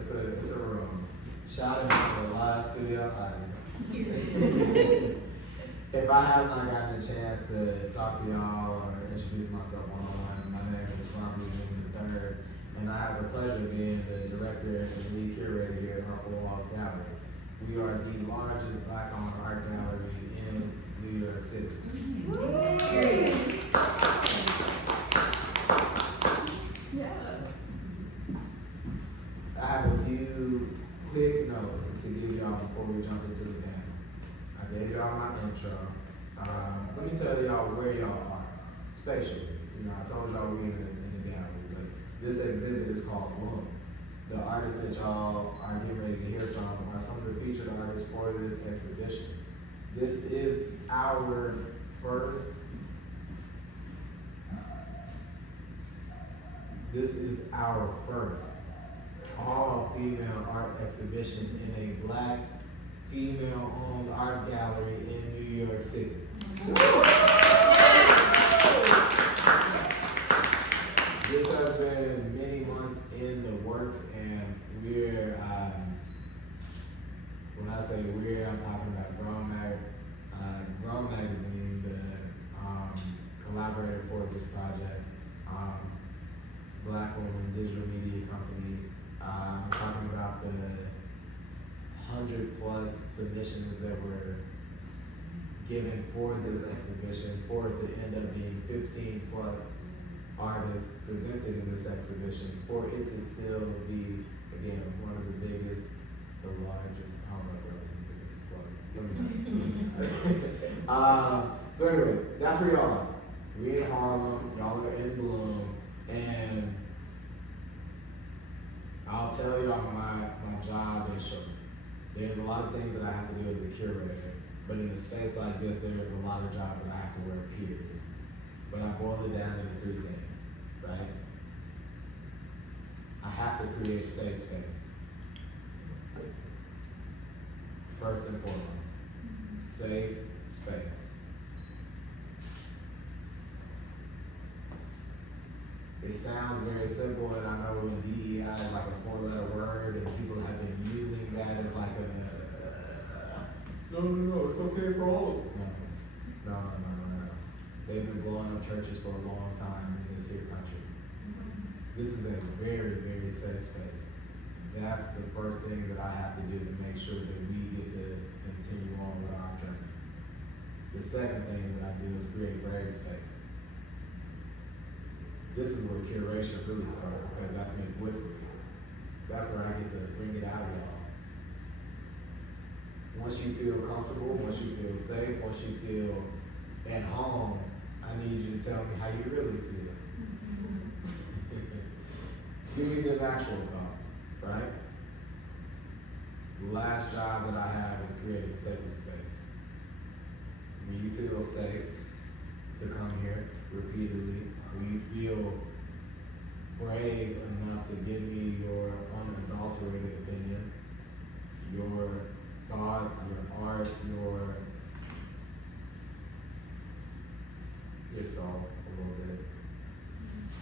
it's a room. Shout out to the live studio audience. If I have not gotten a chance to talk to y'all or introduce myself one-on-one, my name is Newman III, and I have the pleasure of being the director and lead curator here at our Four Walls Gallery. We are the largest Black-owned art gallery in New York City. I have a few quick notes to give y'all before we jump into the game. I gave y'all my intro. Let me tell y'all where y'all are spatially. You know, I told y'all we're in the gallery, but this exhibit is called Bloom. The artists that y'all are getting ready to hear from are some of the featured artists for this exhibition. This is our first all-female art exhibition in a Black female-owned art gallery in New York City. This has been many months in the works, and we're, when I say we're, I'm talking about Grown Magazine, the collaborator for this project, Black Woman Digital Media Company. I'm talking about the 100+ submissions that were given for this exhibition, for it to end up being 15+ artists presented in this exhibition, for it to still be, again, one of the biggest, the largest, I don't know if that's the biggest, but so anyway, that's where y'all are. We're in Harlem, y'all are in Bloom, and I'll tell y'all my job is short. There's a lot of things that I have to do as a curator, but in a space like this, there's a lot of jobs that I have to wear, period. But I boil it down into 3 things, right? I have to create safe space. First and foremost, safe space. It sounds very simple, and I know when DEI is like a 4-letter word, and people have been using that as like no, it's okay for all of them. No. They've been blowing up churches for a long time in this here country. This is a very, very safe space. That's the first thing that I have to do to make sure that we get to continue on with our journey. The second thing that I do is create brave space. This is where curation really starts, because that's midwifery. That's where I get to bring it out of y'all. Once you feel comfortable, once you feel safe, once you feel at home, I need you to tell me how you really feel. Give me the actual thoughts, right? The last job that I have is creating a sacred space. When you feel safe to come here repeatedly, when you feel brave enough to give me your unadulterated opinion, your thoughts, your art, your soul a little bit.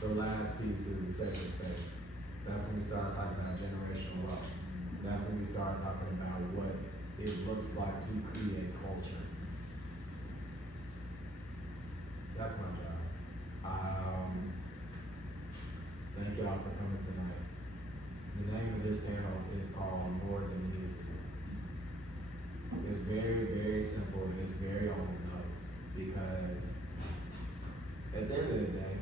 The last piece is the sacred space. That's when we start talking about generational wealth. That's when we start talking about what it looks like to create culture. That's my job. Thank y'all for coming tonight. The name of this panel is called More Than Muses. It's very, very simple, and it's very on the nose, because at the end of the day,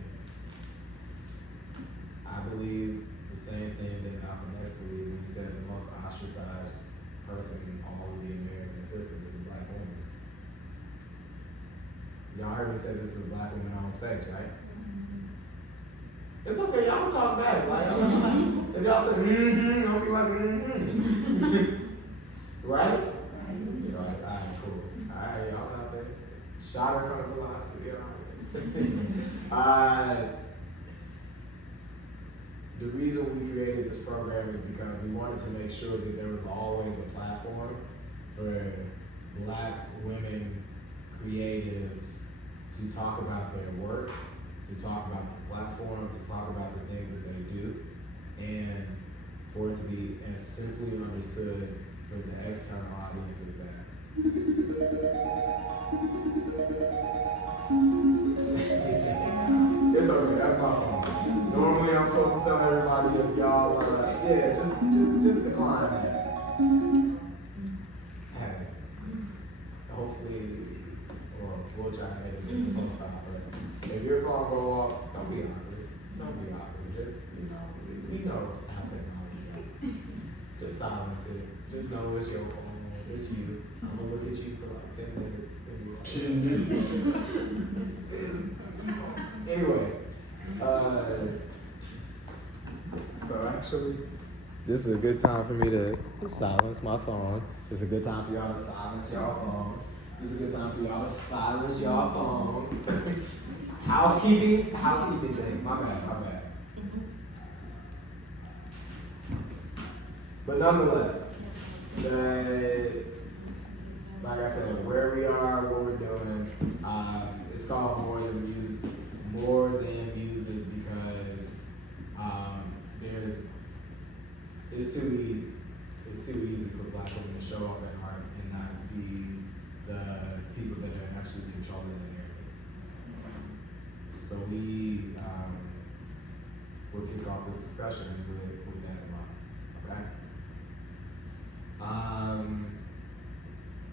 I believe the same thing that Malcolm X believed when he said the most ostracized person in all of the American system is a Black woman. Y'all heard me say this is a Black woman-owned space, right? It's okay, y'all can talk back. Like, if y'all say, I'll be like, right? You're like, all right, cool. All right, y'all out there. Shot in front of the live studio audience. The reason we created this program is because we wanted to make sure that there was always a platform for Black women creatives to talk about their work, to talk about the platform, to talk about the things that they do, and for it to be as simply understood for the external audience as that. It's okay, that's my phone. Normally I'm supposed to tell everybody if y'all, just decline that. Hey, hopefully, or we'll try to edit the post out, but if your phone go off, don't be awkward. Don't be awkward. Just, we know how technology goes. Just silence it. Just know it's your phone. It's you. I'm gonna look at you for like 10 minutes. Anyway, so actually, this is a good time for me to silence my phone. It's a good time for y'all to silence y'all phones. This is a good time for y'all to silence y'all phones. Housekeeping things. My bad. But nonetheless, like I said, where we are, what we're doing, it's called More Than Muses because it's too easy. It's too easy for Black women to show up at art and not be the people that are actually controlling the narrative. So we'll kick off this discussion with that in mind. Okay?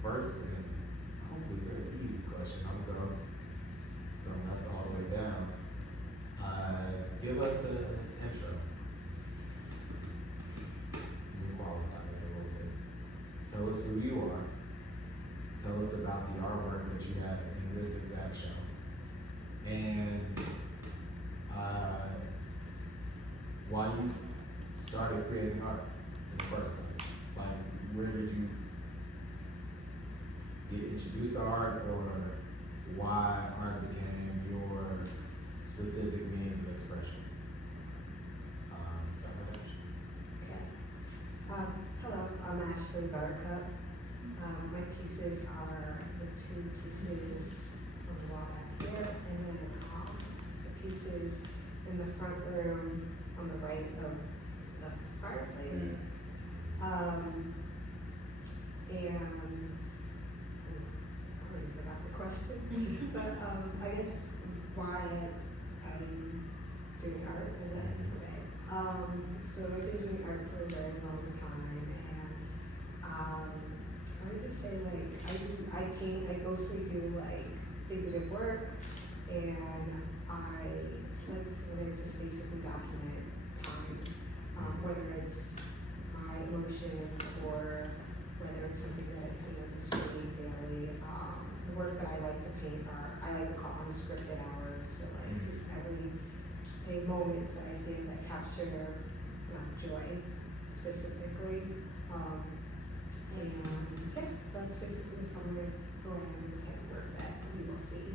First, and hopefully very easy question. I'm gonna go from left all the way down. Give us an intro. You qualify it a little bit. Tell us who you are. Tell us about the artwork that you have in this exact show. And why you started creating art in the first place. Like, where did you get introduced to art, or why art became your specific means of expression? Okay. Hello, I'm actually Buttercup. My pieces are the two pieces on the wall back here, and then the pieces in the front room on the right of the fireplace. And I already forgot the question, but I guess why I'm doing art, is that okay? So I've been doing art for a very long time, and I would just say I paint, I mostly do like figurative work, and I like to sort of just basically document time, whether it's my emotions or whether it's something that I see on the street daily. The work that I like to paint I like to call unscripted hours, so like just everyday moments that I feel that capture joy specifically. And yeah, so that's basically some of who I am and the type of work that we will see.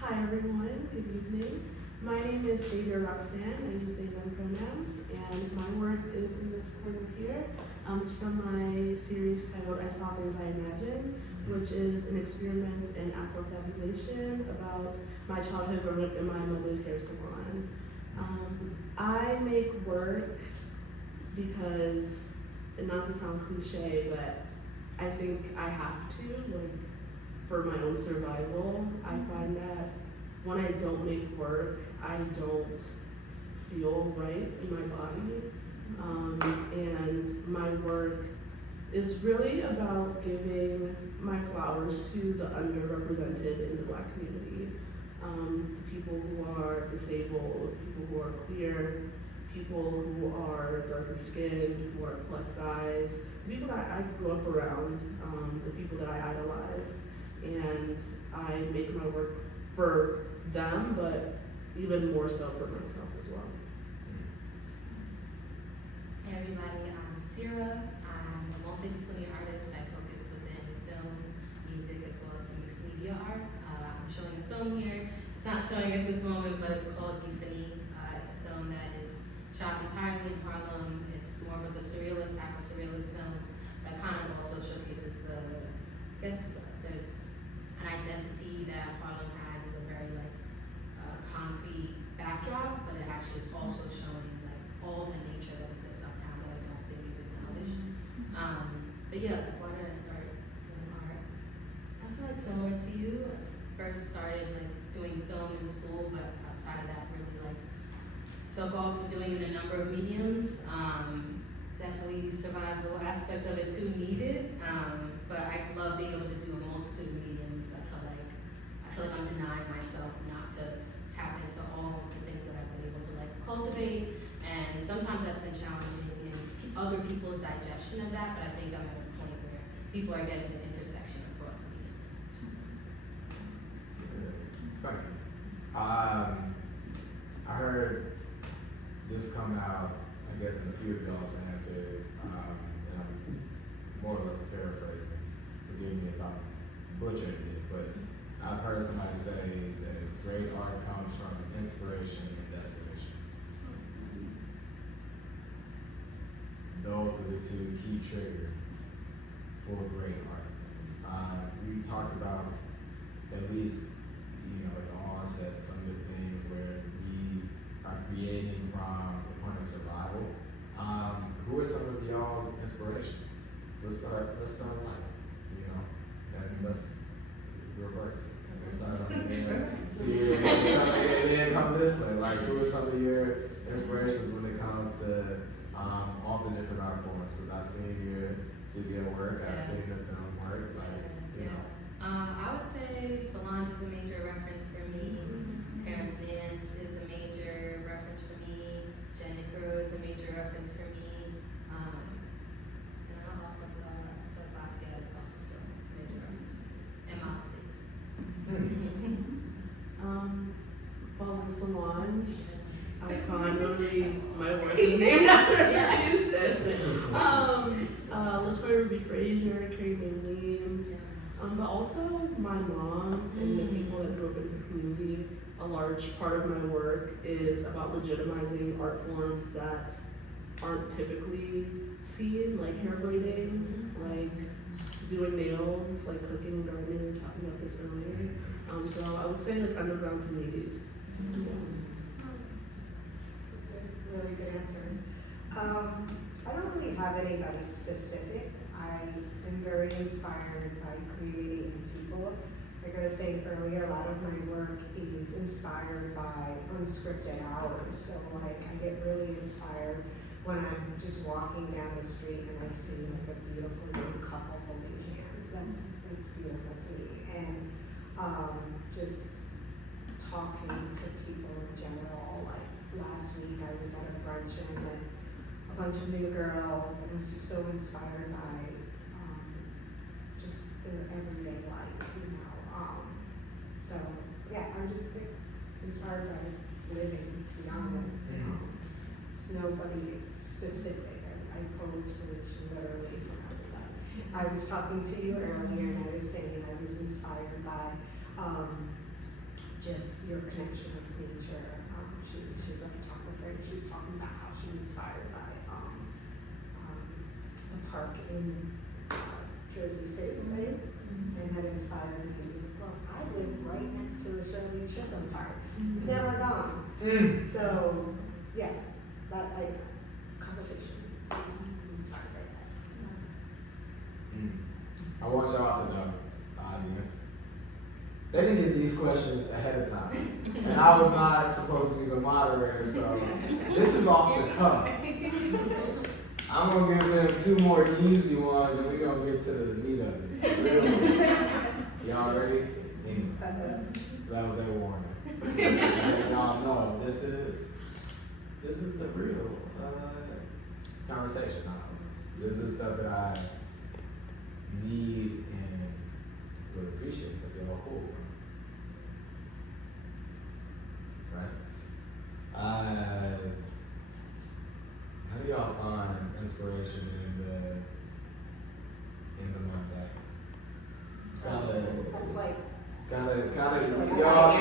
Hi everyone, good evening. My name is Stevia Roxanne. I use they them pronouns, and my work is in this corner here. It's from my series titled I Saw Things I Imagined, which is an experiment in Afrofabulation about my childhood growing up in my mother's hair salon. I make work because, and not to sound cliche, but I think I have to, like, for my own survival. I find that when I don't make work, I don't feel right in my body. And my work is really about giving my flowers to the underrepresented in the Black community. People who are disabled, people who are queer, people who are darker skinned, who are plus size, the people that I grew up around, the people that I idolize. And I make my work for them, but even more so for myself as well. Hey everybody, I'm Sira. I'm a multidisciplinary artist. I focus within film, music, as well as some mixed media art. I'm showing a film here. It's not showing at this moment, but it's called Euphony. It's a film that is shot entirely in Harlem. It's more of like a surrealist, Afro-surrealist film that kind of also showcases there's an identity that Harlem has as a very concrete backdrop, but it actually is also showing all the nature that exists uptown that I don't think is acknowledged. But yes, why did I start doing art? I feel like similar to you. I first started like doing film in school, but outside of that, really like took off doing in a number of mediums. Definitely survival aspect of it too needed. But I love being able to do a multitude of mediums. I feel like I'm denying myself not to tap into all the things that I've been able to like cultivate. And sometimes that's been challenging in other people's digestion of that, but I think I'm at a point where people are getting the intersection across mediums. Thank you. I heard this come out, I guess, in a few of y'all's answers, and I'm more or less paraphrasing. Forgive me if I'm butchering it, but I've heard somebody say that great art comes from inspiration and desperation. Those are the two key triggers for great art. We talked about, at least, at the onset, some of the things where we are creating from the point of survival. Who are some of y'all's inspirations? Let's start light, and let's reverse it. Let's start on the end, Sira, and then come this way. Like, who are some of your inspirations when it comes to all the different art forms? Because I've seen your studio work, I've seen the film work, I would say Solange is a major reference for me. Terrence Nance is a major reference for me. Jen Nicaro is a major reference for me. And I also feel like Basquiat is also still a major reference for me. And Miles Davis. Following Solange, iconically, my work is named after Muses. Latoya Ruby Frazier, Carrie Mae Williams. But also my mom and the people that grew up in the community. A large part of my work is about legitimizing art forms that aren't typically seen, like hair braiding, like doing nails, like cooking and gardening. We were talking about this earlier. So I would say like underground communities. Those are really good answers. I don't really have anybody specific. I am very inspired by creating people. Like I was saying earlier, a lot of my work is inspired by unscripted hours. So like I get really inspired when I'm just walking down the street and I see like a beautiful young couple holding hands. That's beautiful to me. And just talking to people in general. Like last week I was at a brunch and I met a bunch of new girls and I was just so inspired by just their everyday life, So yeah, I'm just inspired by living, to be honest. There's nobody specific. I pull inspiration literally from everybody. I was talking to you earlier and I was saying I was inspired by just your connection with nature. She's a photographer and she was talking about how she was inspired by the park in Jersey City, right? And that inspired me to be like, well, I live right next to the Shirley Chisholm Park. Never gone. So yeah, that conversation is inspired by that. I want y'all to know, audience, they didn't get these questions ahead of time. And I was not supposed to be the moderator, so this is off the cuff. I'm gonna give them two more easy ones and we're gonna get to the meat of it. Really. Y'all ready? That was their warning. And y'all know this is the real conversation. This is stuff that I need and would appreciate if y'all cool from. Right? How do y'all find inspiration in the Monday? It's That's like y'all.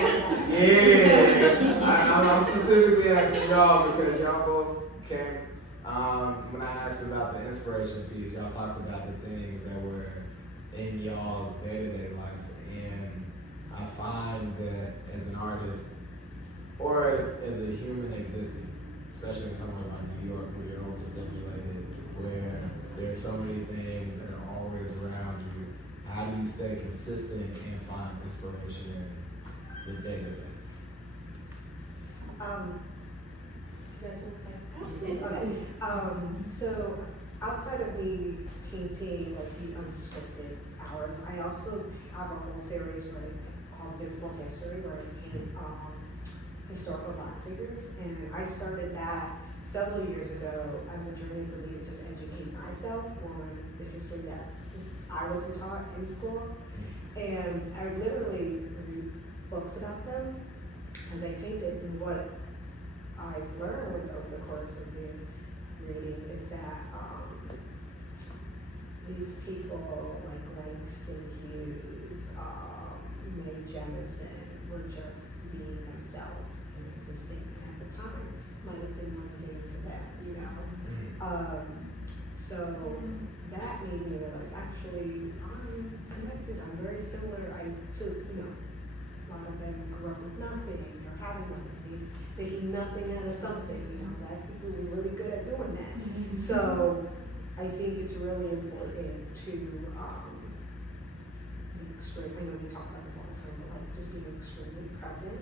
Yeah, I'm specifically asking y'all because y'all both came. When I asked about the inspiration piece, y'all talked about the things that were in y'all's day-to-day life, and I find that as an artist or as a human existing, especially in somewhere like New New York where you're overstimulated, where there's so many things that are always around you. How do you stay consistent and find inspiration in the day-to-day? Do you guys want to Absolutely. Okay. So outside of me painting like the unscripted hours, I also have a whole series where called Visible History, where I paint historical Black figures, and I started that several years ago as a journey for me to just educate myself on the history that I wasn't taught in school, and I would literally read books about them as I painted, and what I've learned over the course of the reading is that these people like Langston Hughes, Mae Jemison were just being themselves and existing at the time. Might have been mundane to them, you know. So that made me realize actually I'm connected. I'm very similar. A lot of them grew up with nothing or having nothing, making nothing out of something. You know, Black people were really good at doing that. So I think it's really important to be extremely, I know we talk about this all the time, but like just being extremely present,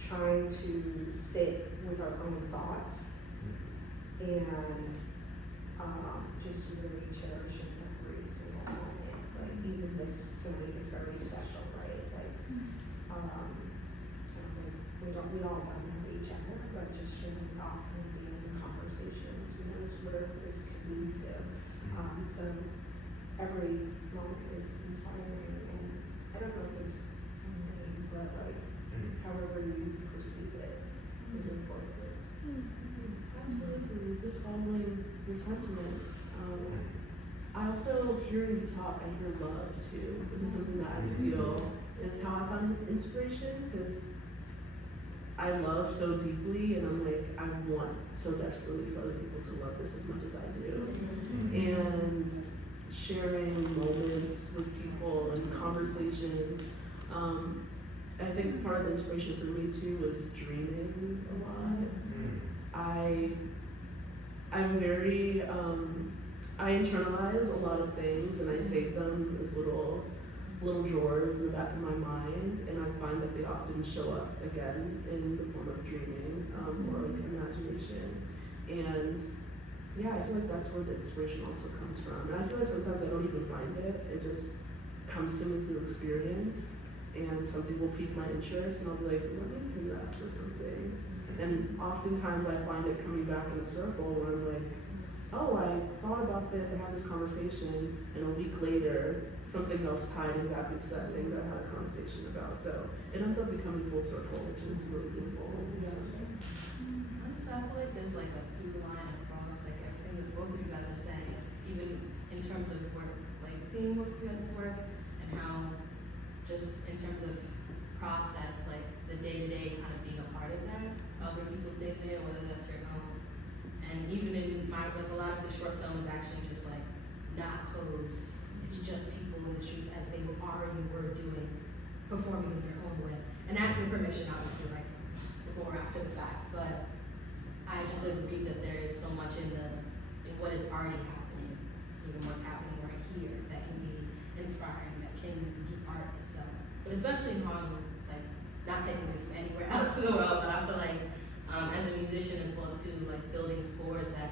trying to sit with our own thoughts, and just really cherishing every single moment. Like even this tonight is very special, right? Like I don't think we all don't know each other, but just sharing thoughts and ideas and conversations, you know, is where this can lead to. So every moment is inspiring, and I don't know if it's mundane, but like however you perceive it is important. Absolutely, just following your sentiments. I also, hearing you talk, I hear love too, which is something that I feel is how I find inspiration, because I love so deeply, and I'm like, I want so desperately for other people to love this as much as I do. And sharing moments with people and conversations. I think part of the inspiration for me too was dreaming a lot. I'm very, I internalize a lot of things, and I save them as little drawers in the back of my mind, and I find that they often show up again in the form of dreaming, or like imagination. And yeah, I feel like that's where the inspiration also comes from. And I feel like sometimes I don't even find it, it just comes to me through experience, and something will pique my interest, and I'll be like, let me do that or something. And oftentimes I find it coming back in a circle where I'm like, oh, I thought about this, I had this conversation, and a week later, something else tied exactly to that thing that I had a conversation about. So it ends up becoming full circle, which is really beautiful. Yeah. Honestly, I feel like there's like a through line across like everything that both of you guys are saying, even in terms of work, like seeing both of you guys work, and how just in terms of process, like the day-to-day kind of being a part of that, other people's day-to-day, whether that's your own. And even in my, like a lot of the short film is actually just like not posed. It's just people in the streets as they already were doing, performing in their own way. And asking permission, obviously, like before or after the fact. But I just agree that there is so much in what is already happening, even what's happening right here, that can be inspiring, that can be art itself. But especially in Harlem, like not taking away from anywhere else in the world, but I feel like as a musician as well too, like building scores that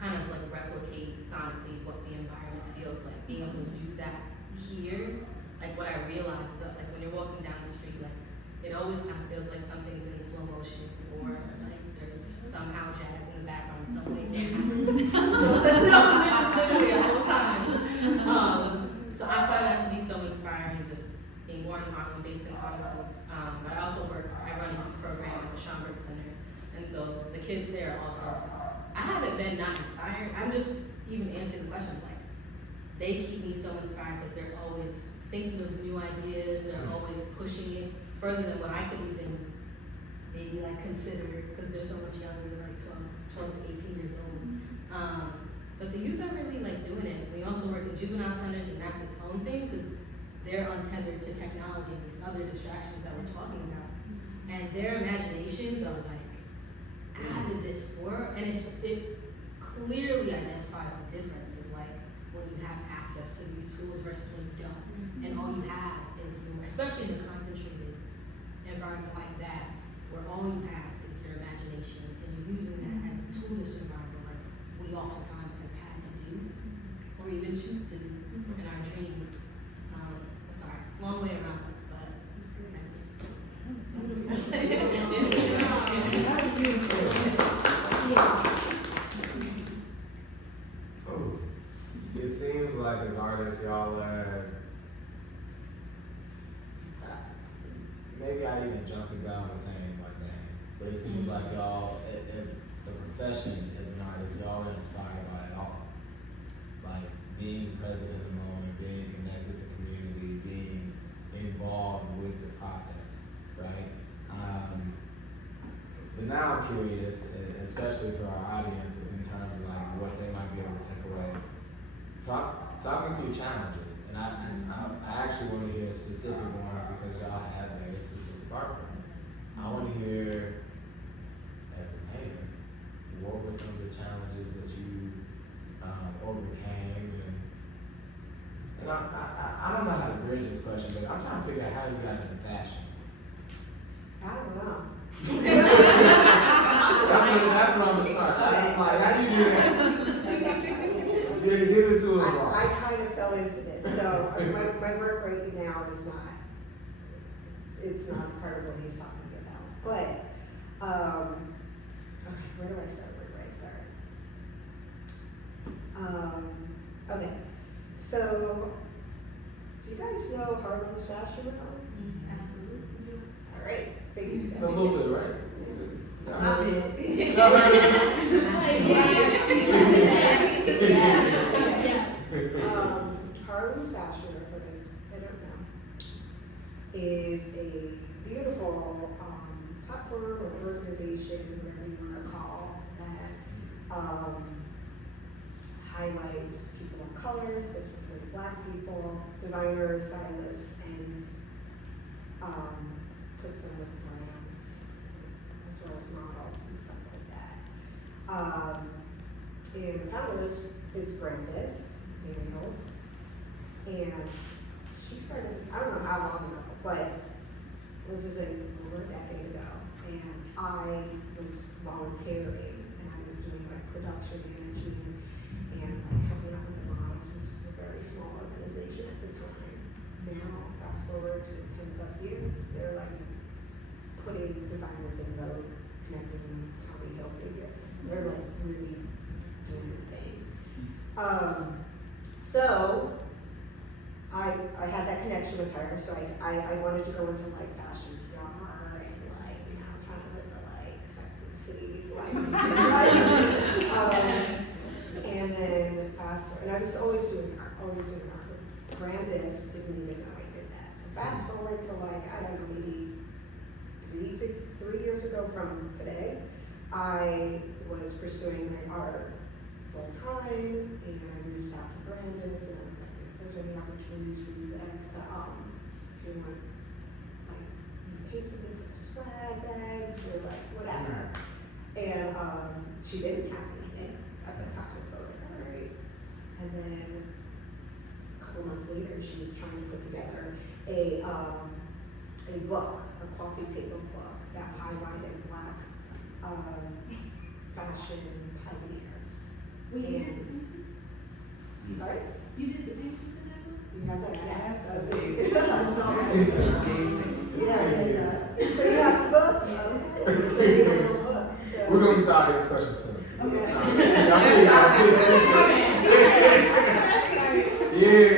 kind of like replicate sonically what the environment feels like. Being able to do that here, like what I realize is that like when you're walking down the street, like it always kind of feels like something's in slow motion, or like there's somehow jazz in the background, some way somehow. So it's like, no, literally at all times. So I find that to be so inspiring, just being born in Harlem, based in Harlem. I also I run a youth program at the Schomburg Center. And so the kids there are also, I haven't been not inspired. I'm just even answering the question, like, they keep me so inspired because they're always thinking of new ideas, they're always pushing it further than what I could even maybe like consider, because they're so much younger, they're like 12 to 18 years old. But the youth are really like doing it. We also work in juvenile centers, and that's its own thing because they're untethered to technology and these other distractions that we're talking about. And their imaginations are like added this word, and it clearly identifies the difference of like when you have access to these tools versus when you don't, and all you have is especially in a concentrated environment like that, where all you have is your imagination, and you're using that as a tool to survive, like we oftentimes have had to do, or even choose to do in our dreams. Sorry, long way around, but Oh, it seems like as artists, y'all are. Maybe I even jumped the gun with saying one thing, but it seems like y'all, as the profession as an artist, y'all are inspired by it all. Like being present in the moment, being connected to community, being involved with the process, right? But now I'm curious, especially for our audience, in terms of like what they might be able to take away. Talk me through challenges, and I actually want to hear specific ones because y'all have very specific art forms. I want to hear, as a painter, what were some of the challenges that you overcame, and I don't know how to bridge this question, but I'm trying to figure out how you got into fashion. I don't know. That's what I'm gonna start. Like, how you do that? Give it to us all. I kind of fell into this. So my work right now is it's not part of what he's talking about. But, okay, where do I start? Okay, so, do you guys know Harlem's Fashion Row? Absolutely. All right, figured it A out. little bit, right? Not it. Harlem's Fashion Row, for those that don't know, is a beautiful platform or organization, whatever you want to call that, highlights people of color, specifically Black people, designers, stylists, and puts them with brands, as well as models and stuff like that. And the founder is Brandis Daniels, and she started this, I don't know how long ago, but it was just over a decade ago, and I was volunteering, and I was doing like production managing, and like helping out with the models. This is a very small organization at the time. Now, fast forward to 10 plus years, they're like putting designers in vogue, connecting them with Tommy Hilfiger. They're like really doing their thing. So I had that connection with her, so I wanted to go into like fashion PR and like, you know, trying to live the like Sex and the City life. And then fast forward, and I was always doing art. But Brandis didn't even know I did that. So fast forward to like, I don't know, maybe 3 years ago from today, I was pursuing my art full time, and I reached out to Brandis, and I was like, if there's any opportunities for you guys to, if you want, like, paint something for the swag bags, or like, whatever. And she didn't have anything at the time, so I was like, all right. And then a couple months later, she was trying to put together a book, a coffee table book that highlighted Black fashion pioneers. Well, you did the And- paintings? Sorry? You did the paintings in that book? You have that? Yes. That's Yeah. So you have the book? It's a beautiful book. So. We're gonna get the audience questions soon. Okay. Yeah.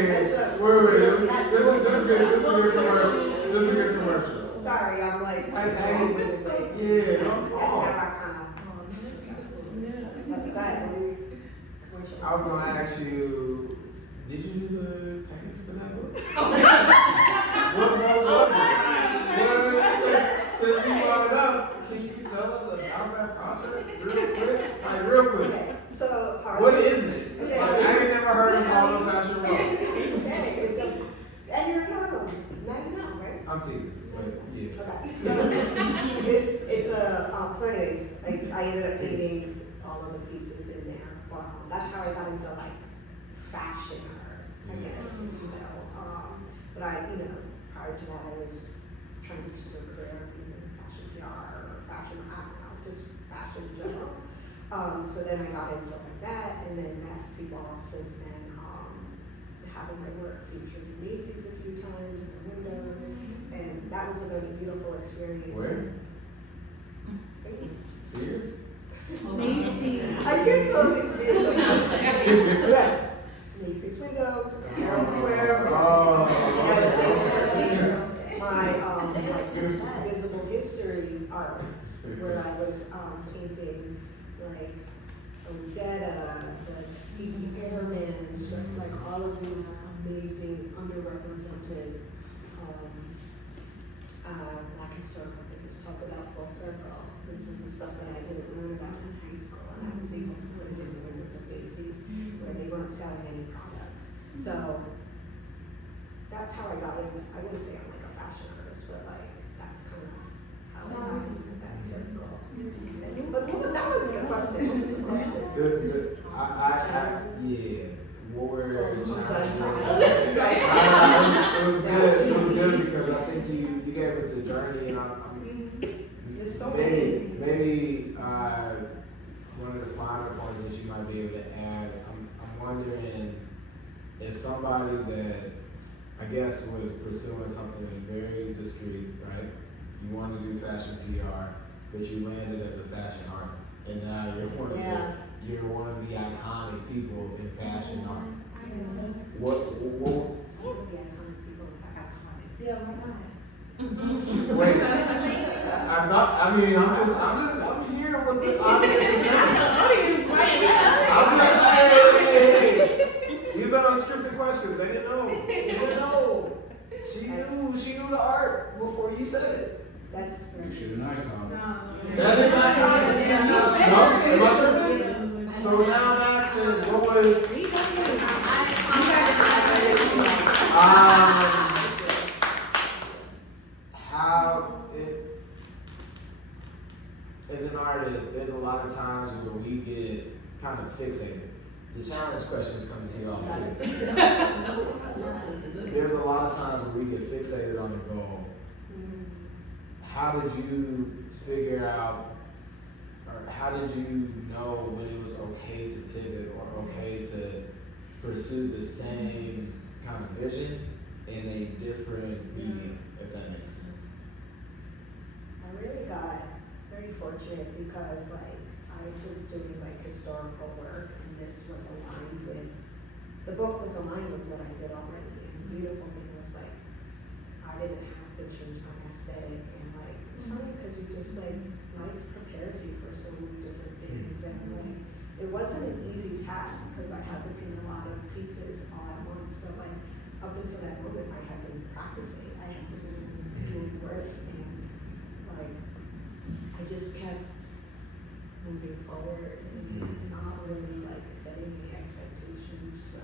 Wait. This is good. This is a good commercial. This is a good commercial. Sorry, I'm like, Yeah. that's how I kind of, that's that. I was gonna ask you, did you do the paintings for that book? What was it? Since we brought it up, can you tell us about that project real quick? Okay, so What is it? Okay. Like, I ain't never heard of Harlem Fashion Row. Okay, and you're Harlem, now you know, right? I'm teasing, but yeah. Okay, so it's a so anyways, I ended up painting all of the pieces in there, but that's how I got into like fashion art, I guess, if you will. But prior to that, I was trying to pursue a career in fashion PR or fashion, I don't know, just fashion in general. So then I got into like that, and then that's evolved since then. Having my work featured in Macy's a few times in the windows, and that was a very beautiful experience. Where? Sears? Macy's. I can't tell if it's but Macy's window, Herald Square. My visible history art, where I was painting like Odetta, the Stevie Airman, like all of these amazing underrepresented Black historical figures. Talk about full circle. This is the stuff that I didn't learn about in high school, and I was able to put it in the windows of Macy's where they weren't selling any products. So that's how I got into. I wouldn't say I'm like a fashion artist, but like that's kind of how I got into that circle. But that was a good question. What was the question? Yeah. What were I'm done it was good. It was good because I think you gave us the journey, and There's so maybe one of the finer points that you might be able to add. I'm wondering if somebody that I guess was pursuing something very discreet, right? You wanted to do fashion PR, but you landed as a fashion artist, and now you're one of the iconic people in fashion art. What? Yeah, why not? Wait, I'm hearing what the audience is saying. Hey, these are unscripted questions. They didn't know. She knew the art before you said it. That's You should an icon. That is iconic. Am I tripping? So now I'm asking, what was how it, as an artist, there's a lot of times where we get kind of fixated. The challenge questions coming to y'all too. There's a lot of times where we get fixated on a goal. How did you figure out, or how did you know when it was okay to pivot or okay to pursue the same kind of vision in a different medium, if that makes sense? I really got very fortunate because like I was doing like historical work, and this was aligned with, the book was aligned with what I did already. And the beautiful thing was like, I didn't have to change my aesthetic, and like, it's funny because you just like, life prepares you for so many different things, and like, it wasn't an easy task because I had to paint a lot of pieces all at once, but like, up until that moment I had been practicing, I had been doing work, and like, I just kept moving forward and not really like setting any expectations. So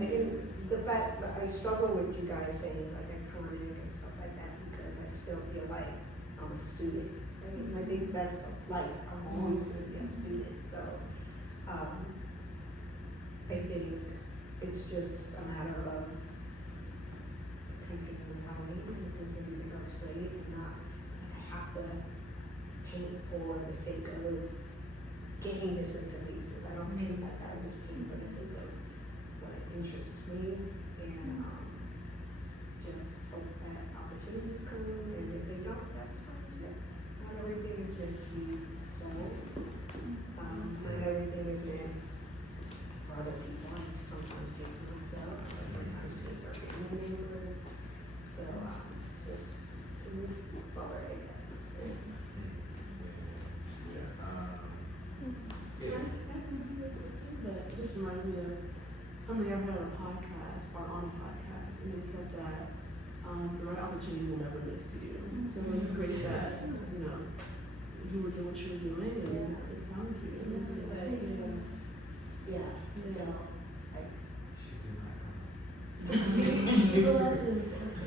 I didn't, the fact that I struggle with you guys saying like iconic and stuff like that, because I still feel like I'm a student. And I think that's like, I'm always gonna be a student. So I think it's just a matter of continuing going and continuing to go straight, and not like I have to paint for the sake of getting this into pieces. I don't paint like that. I just paint for the sake of what interests me, and just hope that opportunities come, and if they don't, that's fine. Yeah. Not everything is meant to be sold. Not everything is meant for other people. I sometimes paint for myself, or sometimes paint for family members. So just to move forward, I guess. But it just reminded me of something I heard on a podcast, and they said that the right opportunity will never miss you. So it's great that, you were doing what you were doing, and it found you. Yeah. She's in my She's a legend.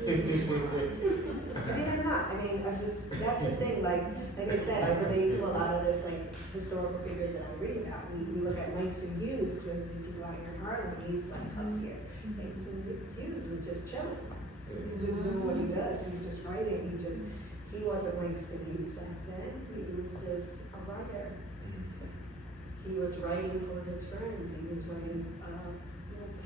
I mean, I'm not. I mean, I'm just, that's the thing, like I said, I relate to a lot of this, like, historical figures that I read about. We look at Langston Hughes, because people out here in Harlem, he's like up here. Langston Hughes was just chilling. He was just doing what he does. He was just writing. He wasn't Langston Hughes back then. He was just a writer. He was writing for his friends. He was writing,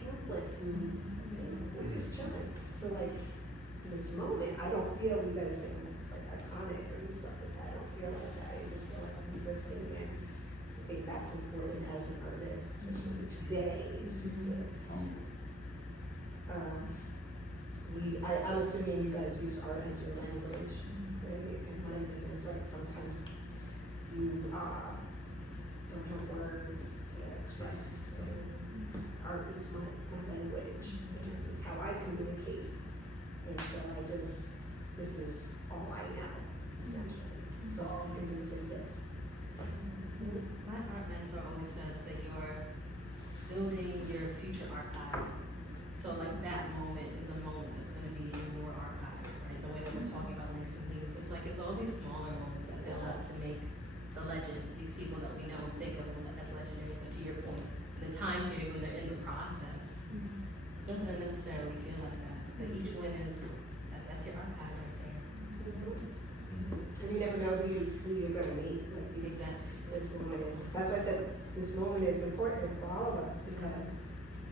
pamphlets and, he was just chilling. So like, in this moment, I don't feel you guys saying it's like iconic or stuff like that. I don't feel like that. I just feel like I'm existing, and I think that's important as an artist, especially today. It's just I'm assuming you guys use art as your language, right? And my thing is like sometimes you don't have words to express. So art is my language, and it's how I communicate. And so this is all I know, essentially. So all I can do is exist. My art mentor always says that you're building your future archive. So like that moment is a moment that's gonna be in your archive, right? The way that we're talking about Langston Hughes, it's like it's all these smaller moments that build up to make the legend, these people that we know and think of as legendary. But to your point, the time period when they're in the process, doesn't necessarily feel like that. But each win is, that's your archive right there. And you never know who you're gonna meet. Like this moment is, that's why I said this moment is important for all of us, because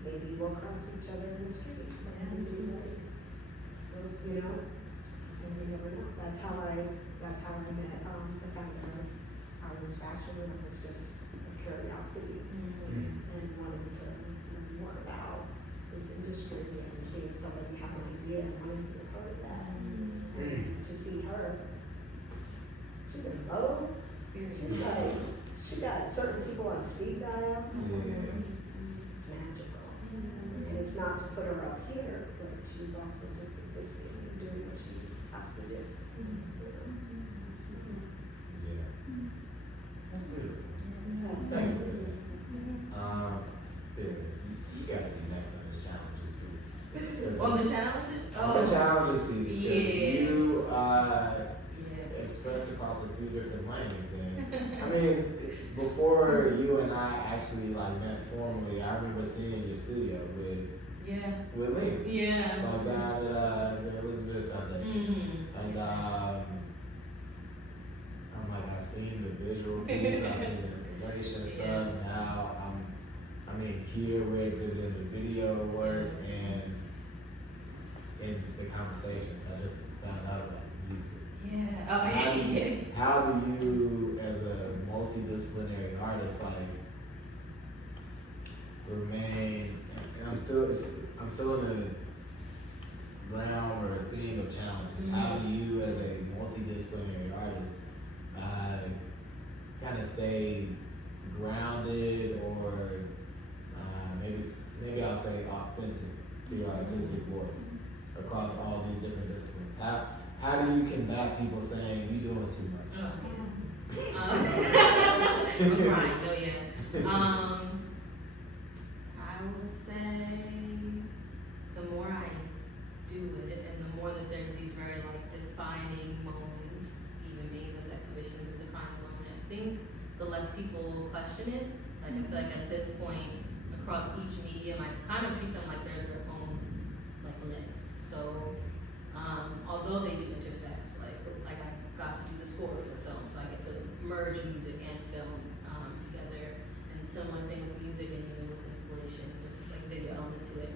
maybe we'll cross each other in the street. And be like, those, so you never know. That's how I met the founder of Harlem's Fashion, and it was just a curiosity and wanting to learn more about this industry and seeing somebody have an idea and wanting to be a part of that. To see her, she can vote. She got certain people on speed dial. It's magical. And it's not to put her up here, but she's also just existing and doing what she has to do. Yeah. That's beautiful. Yeah. Thank you. Sira, you gotta be next on this challenges piece. On the challenges? On the challenges piece, because Yeah. you express across a few different lanes, and I mean, before you and I actually met formally, I remember seeing your studio with Lena. Yeah. Like down at the Elizabeth Foundation. And I'm like, I've seen the visual piece, I've seen the installation stuff. Now here we're exhibiting the video work and in the conversations. I just found out about the music. Yeah. How do you, as a multidisciplinary artist, remain? And I'm still in the realm or theme of challenges. How do you, as a multidisciplinary artist, kind of stay grounded, or maybe I'll say authentic to your artistic voice across all these different disciplines? How do you combat people saying you're doing too much? I'm crying, I would say the more I do it, and the more that there's these very defining moments, even being this exhibition is a defining moment, I think the less people will question it. I feel like at this point, across each medium, I kind of treat them like they're their own legs. So although they do intersect, like I got to do the score for the film, so I get to merge music and film together, and similar thing with music and even with installation, there's video element to it.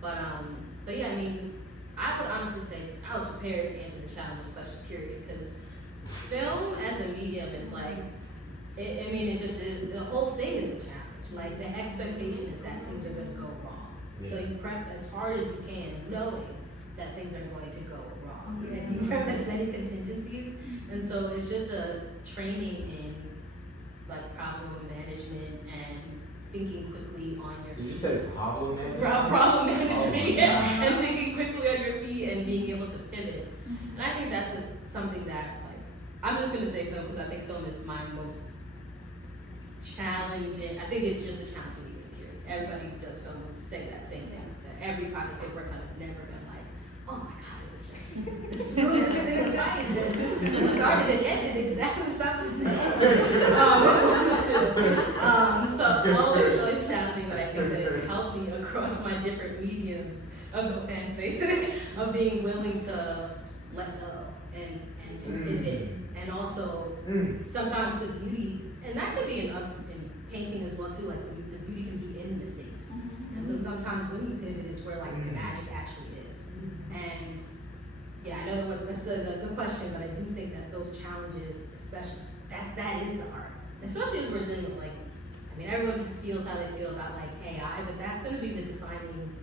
But yeah, I would honestly say I was prepared to answer the challenges question, period, because film as a medium is it just is, the whole thing is a challenge. The expectation is that things are gonna go wrong. Yeah. So you prep as hard as you can, knowing that things are going to go wrong. And you prep as many contingencies. And so it's just a training in problem management and thinking quickly on your feet. Did you say problem management? Problem management, yeah. And thinking quickly on your feet and being able to pivot. And I think that's something that I'm just gonna say film, because I think film is my most challenging. I think it's just a challenging medium, period. Everybody who does film would say that same thing. That every project they work on has never been oh my God, it was just the smoothest thing of life. It started and ended exactly the time it did. So always challenging, but I think that it's helped me across my different mediums of the fan thing, of being willing to let go and to pivot, and also sometimes the beauty, and that could be in painting as well too, like the beauty can be in mistakes. And so sometimes when you pivot is where like the magic actually is. And yeah, I know it wasn't necessarily the question, but I do think that those challenges, especially, that is the art. Especially as we're dealing with like, I mean, everyone feels how they feel about like AI, but that's gonna be the defining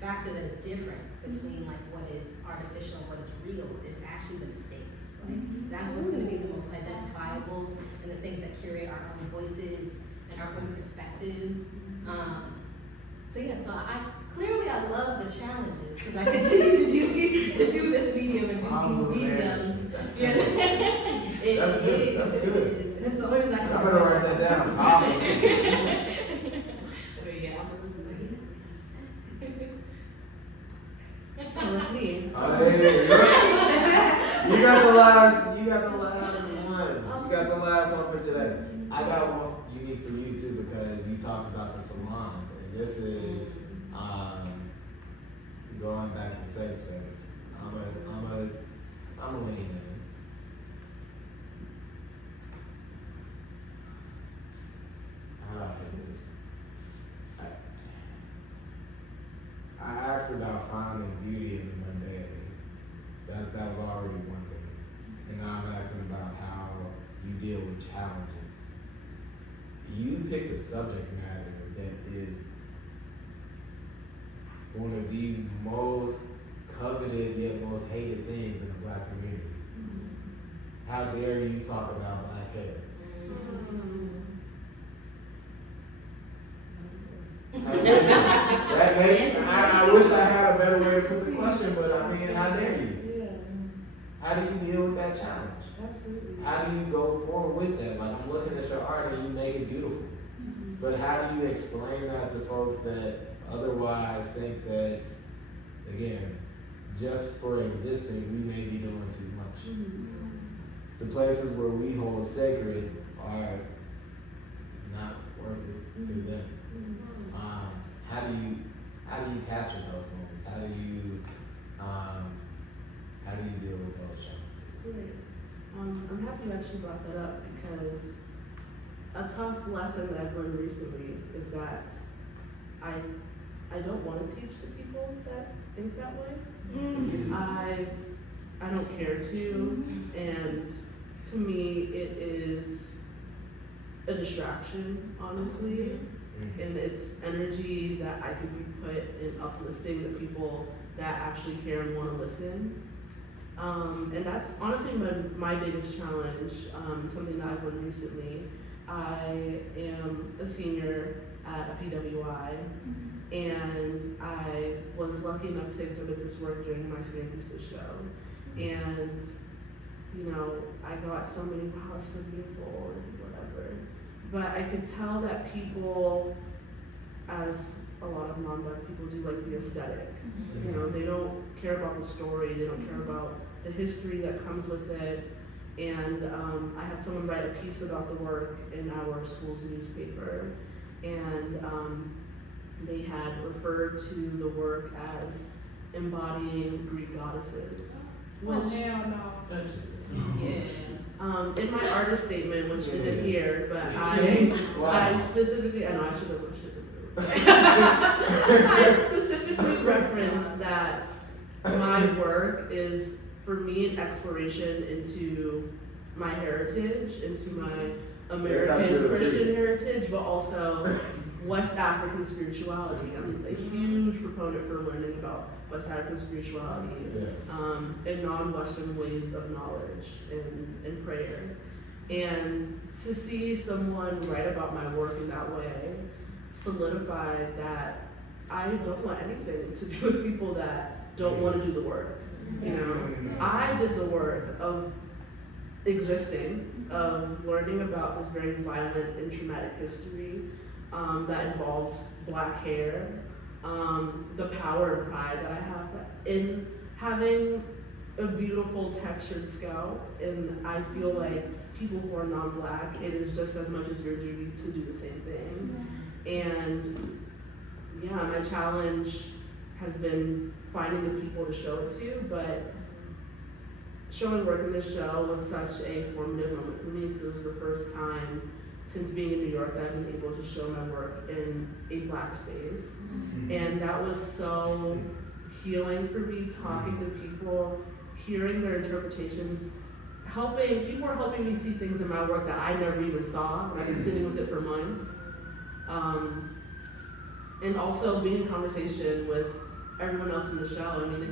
factor that is different between like what is artificial and what is real is actually the mistakes. Like that's what's gonna be the most identifiable, and the things that curate our own voices and our own perspectives. So yeah, so I love the challenges because I continue to do this medium and do these mediums. That's Yeah. good. That's good. That's good. And it's the only reason I I'm can gonna write that down. Powerful. But yeah. Oh, that's me. Oh, you got the last one. You got the last one for today. I got one unique for you too because you talked about the salons, and this is going back to safe space. I'm a lean in. How do I put this? I asked about finding beauty in the mundane. That was already one thing. And now I'm asking about how you deal with challenges. You picked a subject matter that is one of the most coveted yet most hated things in the Black community. How dare you talk about black hair? I wish I had a better way to put the question, but I mean, how dare you? Yeah. How do you deal with that challenge? Absolutely. How do you go forward with that? Like, I'm looking at your art and you make it beautiful. But how do you explain that to folks that otherwise think that, again, just for existing, we may be doing too much? The places where we hold sacred are not worth it to them. How do you capture those moments? How do you deal with those challenges? Great. I'm happy you actually brought that up because a tough lesson that I've learned recently is that I don't want to teach the people that think that way. I don't care to, and to me it is a distraction, honestly. And it's energy that I could be put in uplifting the people that actually care and want to listen. And that's honestly my biggest challenge, something that I've learned recently. I am a senior at a PWI, and I was lucky enough to exhibit this work during my senior thesis show. And, you know, I got so many, wow, it's so beautiful, and whatever. But I could tell that people, as a lot of non-Black people do, like the aesthetic. You know, they don't care about the story, they don't care about the history that comes with it. And I had someone write a piece about the work in our school's newspaper, and they had referred to the work as embodying Greek goddesses. Which, in my artist statement, which isn't here, but I specifically, I know I should have pushed this into I specifically referenced that my work is, for me, an exploration into my heritage, into my American Christian heritage, but also West African spirituality. I'm a huge proponent for learning about West African spirituality, and non-Western ways of knowledge and prayer. And to see someone write about my work in that way solidified that I don't want anything to do with people that don't want to do the work. You know, I did the work of existing, of learning about this very violent and traumatic history that involves Black hair, the power and pride that I have in having a beautiful textured scalp, and I feel like people who are non-black, it is just as much as your duty to do the same thing. And yeah, my challenge has been finding the people to show it to, but showing work in this show was such a formative moment for me because it was the first time since being in New York that I've been able to show my work in a black space. And that was so healing for me, talking to people, hearing their interpretations, people are helping me see things in my work that I never even saw, and I've been sitting with it for months. And also being in conversation with everyone else in the show. I mean,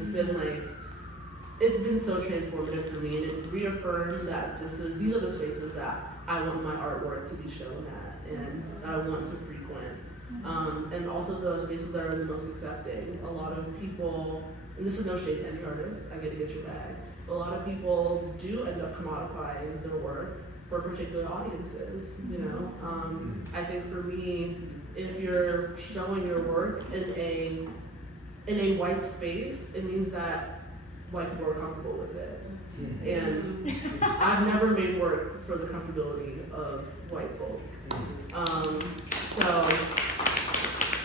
it's been so transformative for me, and it reaffirms that these are the spaces that I want my artwork to be shown at, and I want to frequent. And also those spaces that are the most accepting. A lot of people, and this is no shade to any artist, I get to get your bag, but a lot of people do end up commodifying their work for particular audiences, you know? I think for me, if you're showing your work in a white space, it means that white people are comfortable with it. And I've never made work for the comfortability of white folk. So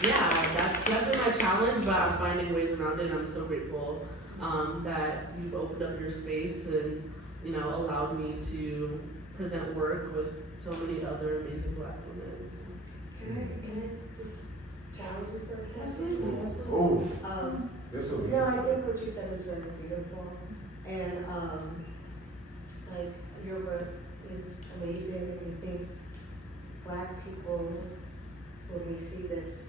yeah, that's been my challenge, but I'm finding ways around it. I'm so grateful that you've opened up your space and, you know, allowed me to present work with so many other amazing black women. Can I just challenge you for a second? Absolutely. Oh, No, I think what you said was very beautiful, and like your work is amazing. And I think black people, when we see this,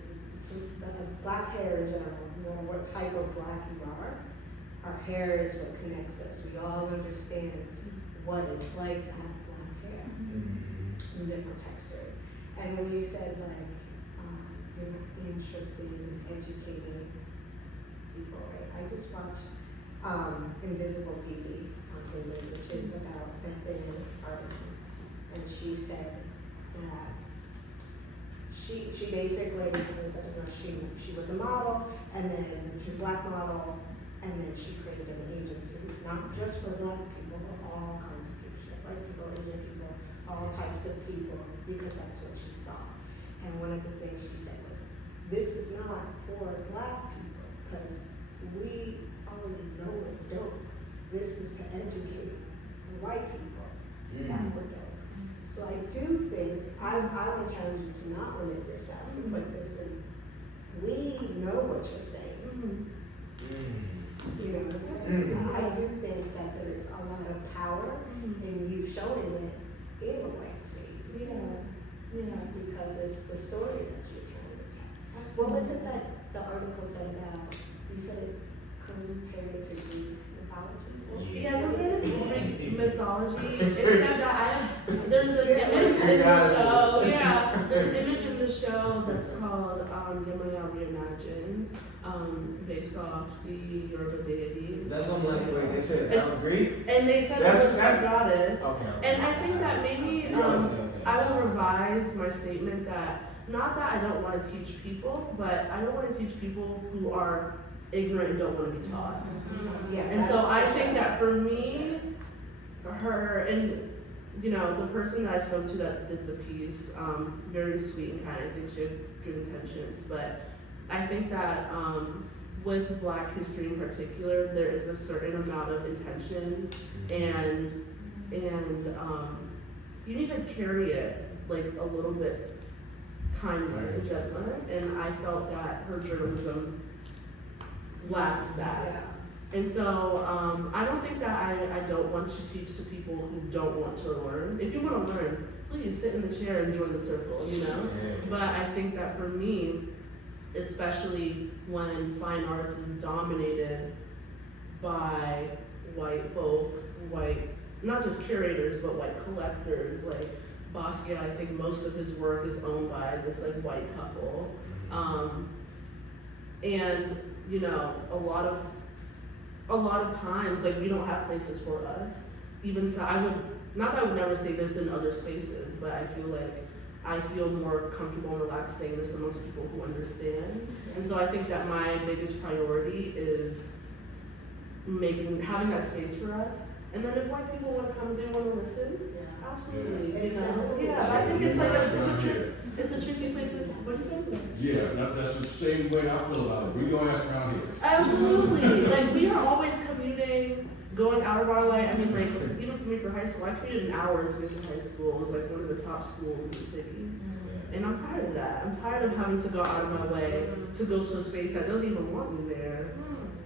black hair in general, no matter what type of black you are, our hair is what connects us. We all understand what it's like to have black hair in different textures. And when you said like you're interested in educating people, right? I just watched Invisible PD on Newman, which is about Bethany Artisan, and she said that she basically said, you know, she was a model, and then she was a black model, and then she created an agency, not just for black people, but all kinds of people, white people, Indian people, all types of people, because that's what she saw. And one of the things she said was, this is not for black people, because we already know we're dope. This is to educate white people that we're dope. So I do think, I would challenge you to not limit yourself, to put this in. We know what you're saying. You know, I do think that there is a lot of power in you showing it in a white space. Yeah. Because it's the story that you're trying to tell. What was it that the article said about, you said it compared to Greek mythology? Yeah, compared to Greek mythology, it said that there's an image in the show. Yeah, there's an image in the show that's called Yamaya Reimagined, based off the Yoruba deity. that's what I'm like, wait, they said that was Greek? And they said it was a goddess. Okay. And I think that maybe I will revise my statement that, not that I don't want to teach people, but I don't want to teach people who are ignorant and don't want to be taught. Yeah, And so I think that for me, her, and you know, the person that I spoke to that did the piece, very sweet and kind, I think she had good intentions, but I think that with Black history in particular, there is a certain amount of intention, and you need to carry it like a little bit kinder and gentler, and I felt that her journalism lacked that. Yeah. And so I don't think that I don't want to teach to people who don't want to learn. If you want to learn, please sit in the chair and join the circle, you know? But I think that for me, especially when fine arts is dominated by white folk, not just curators, but white collectors, like Basquiat, I think most of his work is owned by this like white couple. And you know, a lot of times, like, we don't have places for us. Even so, not that I would never say this in other spaces, but I feel more comfortable and relaxed saying this amongst people who understand. And so I think that my biggest priority is having that space for us. And then if white people want to come, they want to listen. Yeah. Absolutely. It's You know? definitely- Yeah, I think it's like it's a tricky place to. What did you say? Yeah, that's the same way I feel about it. Bring your ass around here. Absolutely. Like we are always commuting, going out of our way. I mean, like even for me for high school, I commuted an hour to get to high school. It was like one of the top schools in the city. And I'm tired of that. I'm tired of having to go out of my way to go to a space that doesn't even want me there.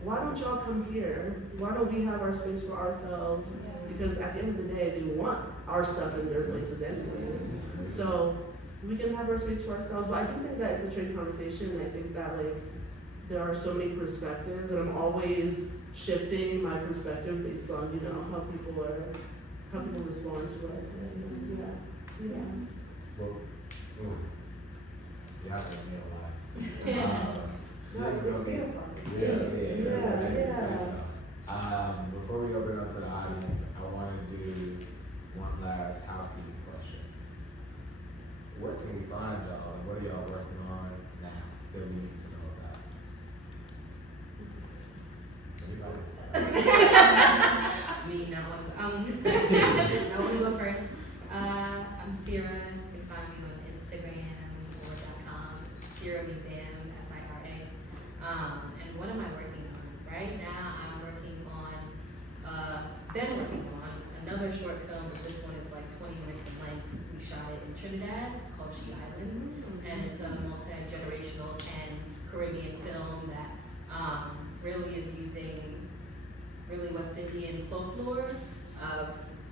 Why don't y'all come here? Why don't we have our space for ourselves? Because at the end of the day, they want our stuff in their places anyways. So we can have our space for ourselves. But I do think that it's a tricky conversation. And I think that like there are so many perspectives, and I'm always shifting my perspective based on how people respond to what I say. Yeah. Well, y'all gonna be a lot. This is gonna be before we open up to the audience, I want to do one last housekeeping question. Where can we find y'all? What are y'all working on now that we need to know about? Me, not one. I want to go first. I'm Sira. You can find me on Instagram or .com. Sira Museum, Sira. And what am I working on? Right now, I'm been working on another short film, but this one is like 20 minutes in length. We shot it in Trinidad. It's called She Island, and it's a multi-generational and Caribbean film that really is using really West Indian folklore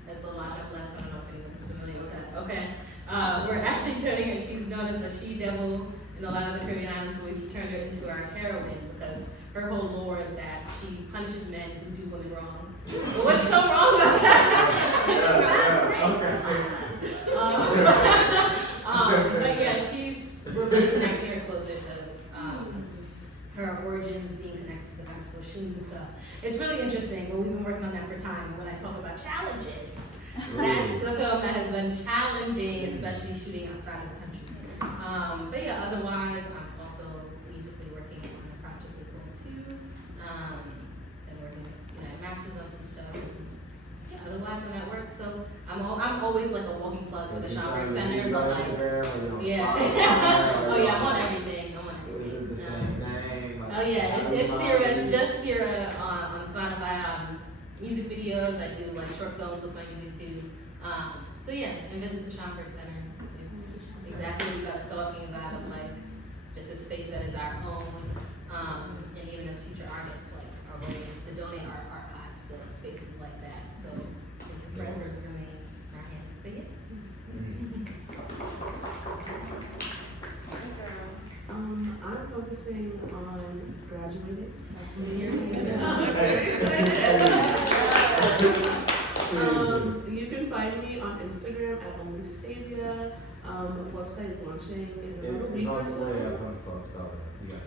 as the Laja Bless. I don't know if anyone's familiar with that. Okay. We're actually turning her, she's known as a she-devil in a lot of the Caribbean islands, but we've turned her into our heroine because her whole lore is that she punishes men who do women wrong. But what's so wrong with that? But yeah, we're really connecting her closer to her origins being connected to the gospel Shun. So it's really interesting, but we've been working on that for time. And when I talk about challenges, that's the film that has been challenging, especially shooting outside of the country. But yeah, otherwise, I'm also musically working on a project as well too. And working, masters on some stuff. Yeah, otherwise I'm at work, so I'm always like a walking plug for the Schomburg Center. But like, yeah. Oh yeah, I'm on everything. Is it the same name? Oh yeah, it's Sira. It's just Sira on Spotify. Music videos. I do like short films with my music too. So yeah, and visit the Schomburg Center. Exactly what you guys are talking about, of like just a space that is our own, and even as future artists, like our goal is to donate our archives to spaces like that. So they can forever remain in our hands. But yeah. I'm focusing on graduating. You can find me on Instagram at only Stevia. Website is launching in a week or so. You gotta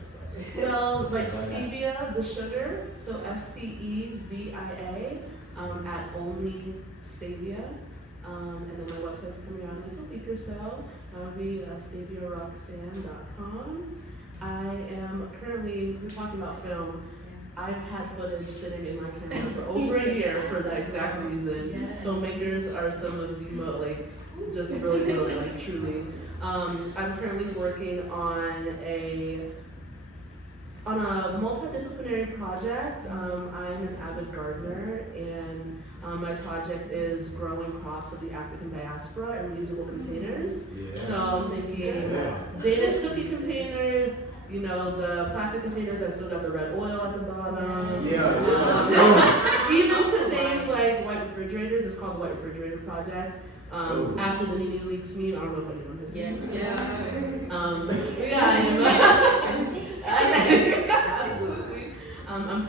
spell it. Spelled like Stevia, the sugar, so Stevia, at only Stevia. And then my website's coming out in a week or so. That would be SteviaRoxanne.com. I am currently, we're talking about film. I've had footage sitting in my camera for over a year for that exact reason. Yes. Filmmakers are some of the most, just really, truly. I'm currently working on a multidisciplinary project. I'm an avid gardener, and my project is growing crops of the African diaspora in reusable containers. Yeah. So I'm thinking Danish cookie containers, the plastic containers that still got the red oil at the bottom. Even to things like white refrigerators. It's called the White Refrigerator Project. After the Nene Leaks meme, I don't know if anyone has seen it. Absolutely. I'm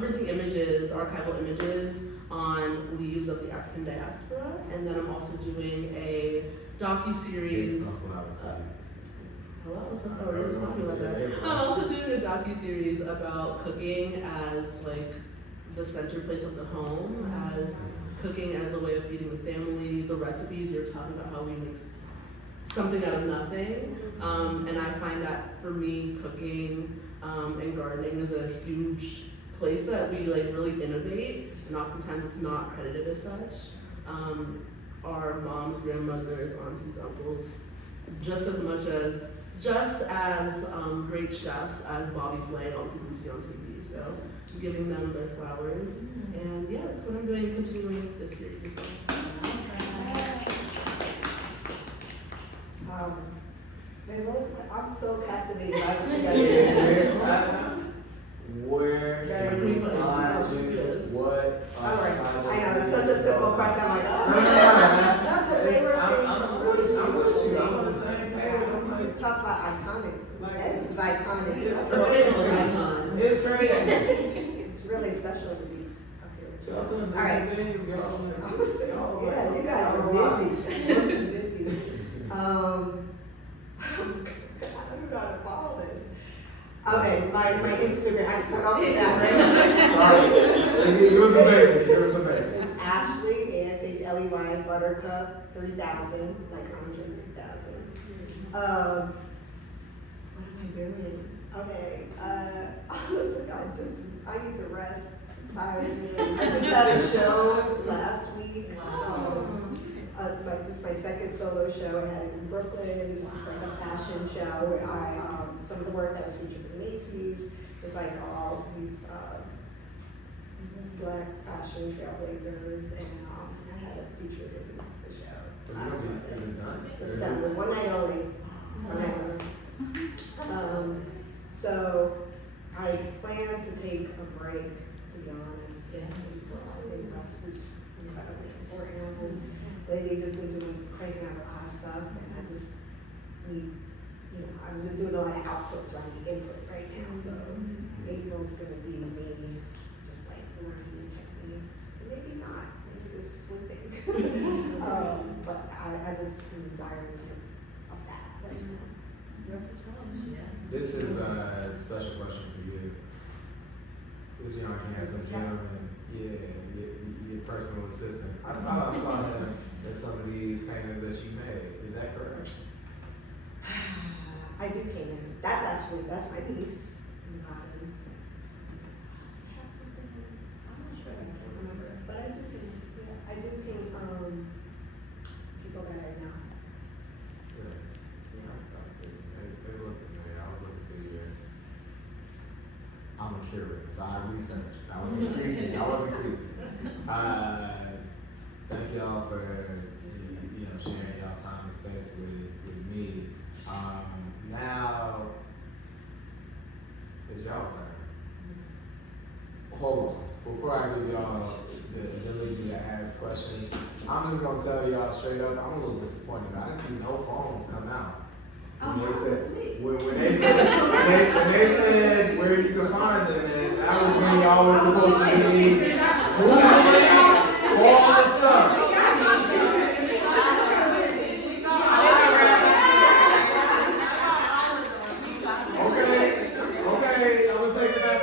printing images, archival images on leaves of the African diaspora, and then I'm also doing a docu-series. Hello, we're just talking about that. I'm also doing a docu-series about cooking as the center place of the home, as cooking as a way of feeding the family. The recipes, you're talking about how we make something out of nothing, and I find that for me, cooking and gardening is a huge place that we like really innovate, and oftentimes it's not credited as such. Our moms, grandmothers, aunties, uncles, just as great chefs as Bobby Flay on people see on TV. So giving them their flowers, and yeah, that's what I'm doing, continuing this series as well. Man, I'm so captivated by the Where can we find you? What? Alright, I know, it's such a simple question, I'm like, No, because they were saying I'm some with really you. I'm with you. I'm on the same page. I'm We like, talk about iconic, this is iconic. It's It's it's crazy. It's really special to be up here with you. Y'all doing big Alright. things, y'all. I'm saying, yeah, you guys are busy. You're busy. I don't know how to follow this. Okay, my Instagram, I just got off of that, right? Sorry. It was a basics. It was a basics. It's Ashley, ASHLEY, Buttercup, 3000, like Andre 3000. What am I doing? Okay, honestly, I need to rest. I'm tired. I just had a show last week. Wow. This is my second solo show I had in Brooklyn. It's just like a fashion show where some of the work that was featured in Macy's is like all of these black fashion trailblazers, and I had it featured in the show. Is it done? It's done with one night only. One night only. So I plan to take a break, to be honest. Yes. I think rest is incredibly important. Lately, just been cranking out a lot of stuff, and I just need, I've been doing a lot of output, so I need input right now. So April's gonna be me, just like learning new techniques. Maybe not, maybe just sleeping. But I just am in dire need of that right now. Rest is well. Yeah. This is a special question for you. This young handsome gentleman, your personal assistant. I thought I saw him in some of these paintings that you made. Is that correct? I do paint. That's my niece in the garden. Do I have something? I'm not sure. I can't remember. But I do paint. Yeah, I do paint people that I know. Yeah. They look familiar. I was looking through your. I'm a curator, so I researched. I wasn't creepy. Thank y'all for sharing y'all time and space with me. Now it's y'all turn. Hold on. Before I give y'all the ability to ask questions, I'm just gonna tell y'all straight up, I'm a little disappointed. I didn't see no phones come out. When they said where you could find them, and that was when y'all was supposed to be all the stuff. Okay, I'm gonna take it back.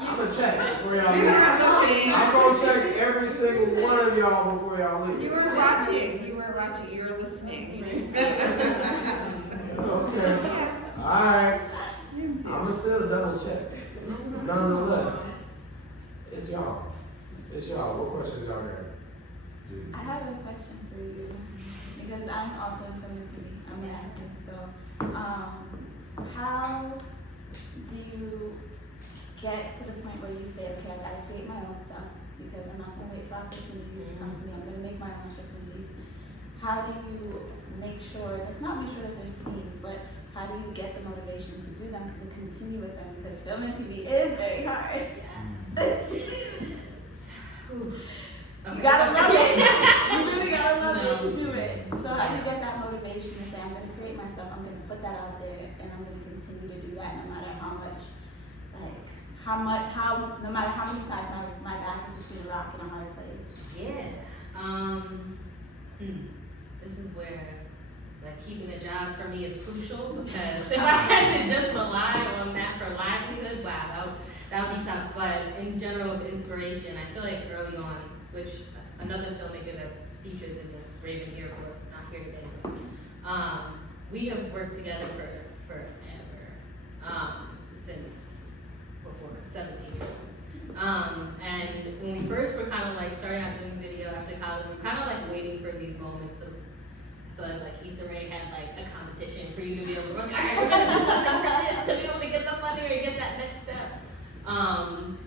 I'm gonna check before y'all leave. I'm gonna check every single one of y'all before y'all leave. You were watching, you were listening. Okay. Alright. I'ma still double check. Nonetheless. It's y'all. What questions y'all got? I have a question for you because I'm also in film and TV. I'm an actor. So, how do you get to the point where you say, okay, I gotta create my own stuff because I'm not gonna wait for opportunities to come to me. I'm gonna make my own opportunities. How do you make sure, not make sure that they're seen, but how do you get the motivation to do them, to continue with them? Because film and TV is very hard. Yes. You gotta love it. You really gotta love it to do it. So how do you get that motivation to say, I'm gonna create my stuff, I'm gonna put that out there, and I'm gonna continue to do that no matter how much, no matter how many times my back is between a rock and a hard place. Yeah. This is where keeping a job for me is crucial because if I had to just rely on that for livelihood, wow, that would be tough. But in general, of inspiration, I feel like early on, which another filmmaker that's featured in this Raven Airport is not here today, but we have worked together for forever, since before 17 years old. feel like Issa Rae had like a competition for you to be able to work. All right, we're gonna do something for this to be able to get the funding or get that next step.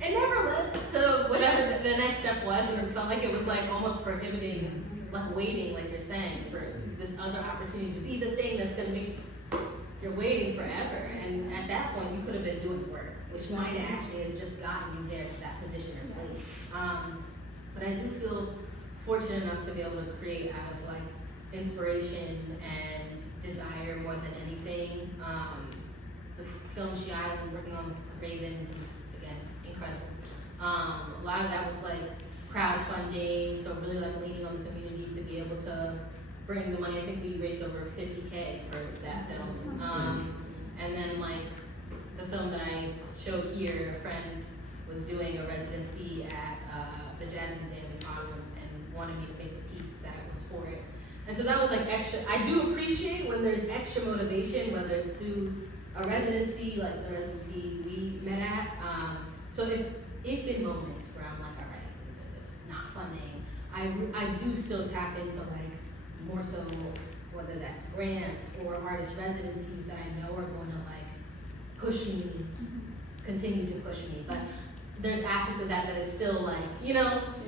It never led to whatever the next step was, and it felt like it was like almost prohibiting, like waiting, like you're saying, for this other opportunity to be the thing that's gonna make you're waiting forever. And at that point, you could have been doing work, which might actually have just gotten you there to that position or place. But I do feel fortunate enough to be able to create out of like inspiration and desire more than anything. The film She Island, working on Raven, was again incredible. A lot of that was like crowdfunding, so really like leaning on the community to be able to bring the money. I think we raised over $50K for that film. And then like the film that I showed here, a friend was doing a residency at the Jazz Museum in Harlem and wanted me to make a piece that was for it. And so that was like extra. I do appreciate when there's extra motivation, whether it's through a residency, like the residency we met at. So if in moments where I'm like, all right, this not funding, I do still tap into like more so whether that's grants or artist residencies that I know are going to like push me, continue to push me. But there's aspects of that is still like,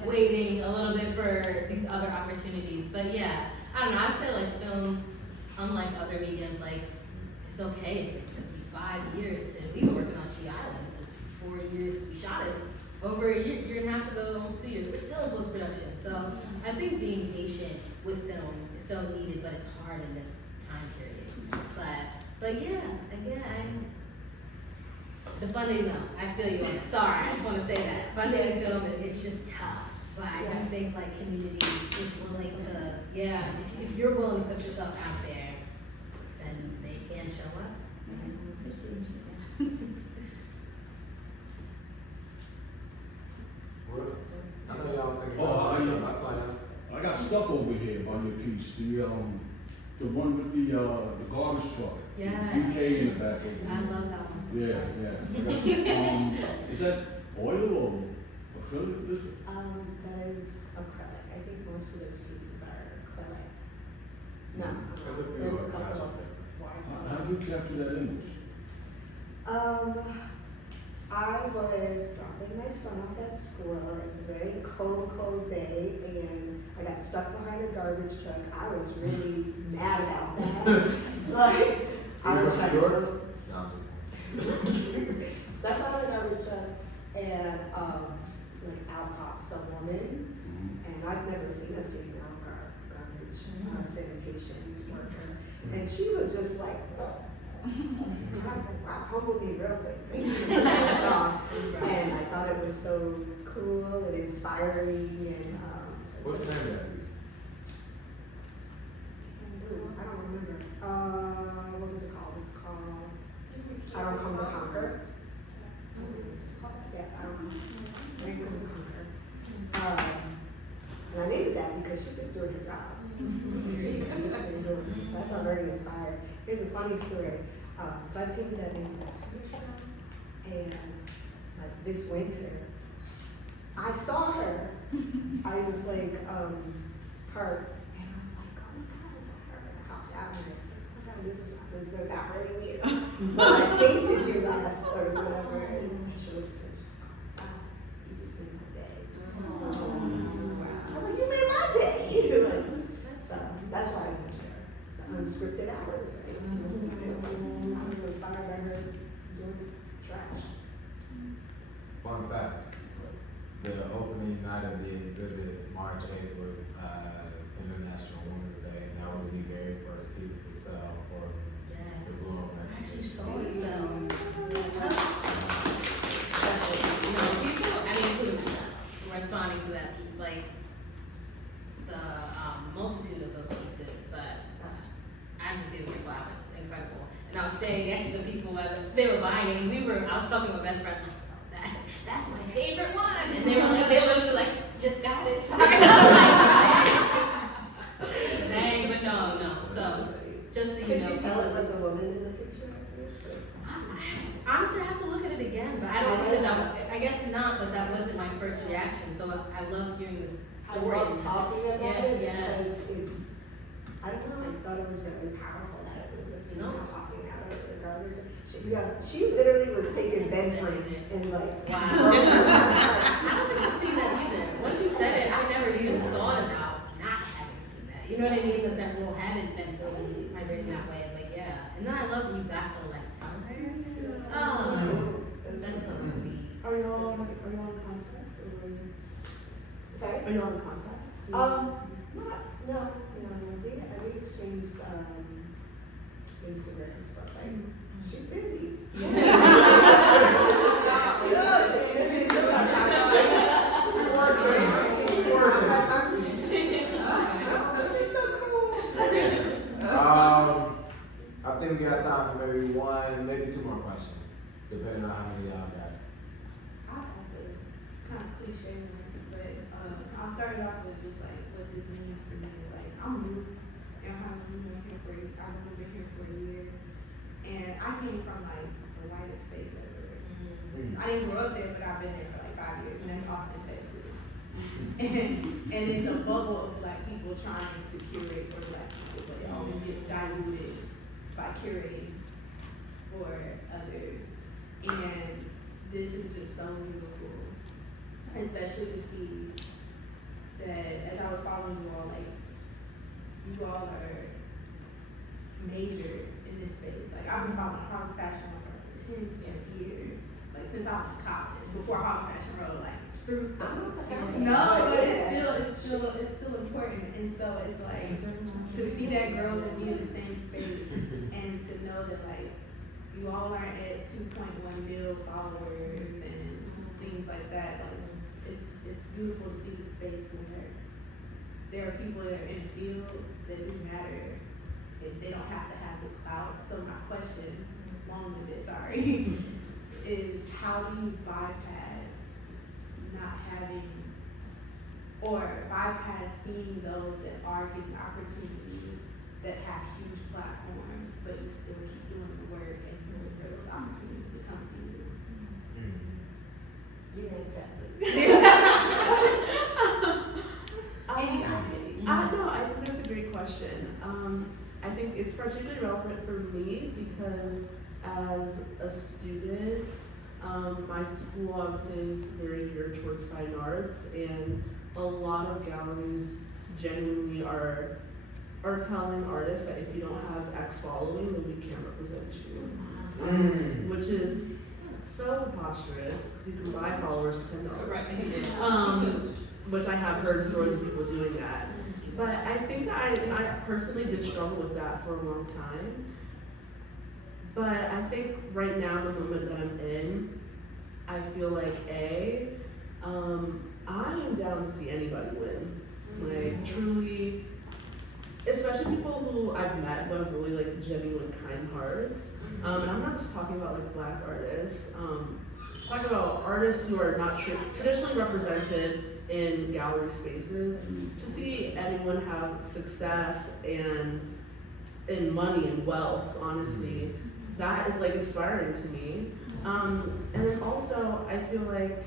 waiting a little bit for these other opportunities. But yeah, I don't know, I'd say like film, unlike other mediums, like it's okay if it took you 5 years to, we were working on She Island, this is 4 years, we shot it over a year and a half ago, almost 2 years, we're still in post-production. So I think being patient with film is so needed, but it's hard in this time period. But yeah, again, the funding though, I feel you on it. Sorry, I just want to say that. Funding in film is just tough. But I think like community is willing to, if you're willing to put yourself out there, then they can show up. I know y'all was thinking Oh, about I- something. I saw y'all. I got stuck over here by your piece, the one with the garbage truck. Yes. DK in the back over I there. love that one. Yeah. Is that oil or acrylic? Is it? That is acrylic. I think most of those pieces are acrylic. No, There's a few there's a of couple them. of watercolors. How do you capture that image? I was dropping my son off at school. It was a very cold day, and I got stuck behind a garbage truck. I was really mad about that. Like, I was trying to stuck behind a garbage truck, and like out pops a woman, and I've never seen a female garbage sanitation worker, and she was just like. I was like, wow, humbled me real quick. And I thought it was so cool and inspiring. And What's the name of that piece? I don't remember. What was it called? It's called I Don't Come to Conquer. Yeah, I Don't Come to Conquer. And I named it that because she's just doing her job. So I felt very inspired. Here's a funny story. So I painted that in and like this winter, I saw her. I was like, her, and I was like, oh my God, is that her? And I hopped out and I said, oh my God, this is gonna sound really weird. But I painted you last or whatever, and she looked at her, she's like, wow, you just made my day. Wow. I was like, you made my day. Like, so that's why I went there. The unscripted hours, right? I was inspired by her doing trash. Fun fact, the opening night of the exhibit, March 8th, was International Women's Day, and that was the very first piece to sell for the Bloom. Actually sold it, so. People, responding to that, like, the multitude of those pieces, but I'm just giving you flowers, incredible. And I was staying next to the people where they were buying it, and I was talking to my best friend, like, that's my favorite one. And they were like, they literally like, just got it, sorry. And I was like, dang, but no. So, just so you know. Could you tell it was a woman in the picture? Honestly, I have to look at it again, but I don't think that was, I guess not, but that wasn't my first reaction. So I love hearing this story. I love talking about it yes. because I don't know, I thought it was very powerful that it was a female walking out of the garbage. She literally was taking bed frames and like. Wow. I don't think I've seen that either. Once you said it, I never even thought about not having seen that. You know what I mean? That role hadn't been filmed in my brain that way. But yeah. And then I love that you got to like tell her. Oh, that's so sweet. Are y'all in contact? Sorry? Are y'all in contact? No, we exchanged, Instagram stuff, like, she's busy. I think we got time for maybe one, maybe two more questions, depending on how many y'all got. I'll ask a kind of cliche one, but I'll start it off with just like what this means for me. Like I'm new, and I've been here for I've only been here for a year, and I came from like the whitest space ever. I didn't grow up there, but I've been there for like 5 years, and that's Austin, Texas. And it's a bubble of black people trying to curate for black people, but it always gets diluted by curating for others. And this is just so beautiful, especially to see that as I was following you all, like you all are major in this space. Like I've been following Harlem Fashion Row for 10 years, like since I was in college, before Harlem Fashion Row, like through stuff. No, but it's still important. And so it's like to see that girl and be in the same space and to know that like you all are at 2.1 mil followers and things like that. Like it's beautiful to see the space where there are people that are in the field that do matter. They don't have to have the clout. So my question, long-winded, sorry, is how do you bypass not having or bypass seeing those that are getting opportunities that have huge platforms, but you still keep doing the work and wait for those opportunities to come to you? You know exactly. I think that's a great question. I think it's particularly relevant for me because as a student, my school I would say is very geared towards fine arts, and a lot of galleries genuinely are telling artists that if you don't have X following, then we can't represent you, which is so preposterous. You can buy followers for $10, which I have heard stories of people doing that. But I think that I personally did struggle with that for a long time. But I think right now, the moment that I'm in, I feel like I am down to see anybody win. Like truly, especially people who I've met who have really like genuine kind hearts. And I'm not just talking about like Black artists. Talking about artists who are not traditionally represented in gallery spaces. To see anyone have success and money and wealth, honestly, that is like inspiring to me. And then also, I feel like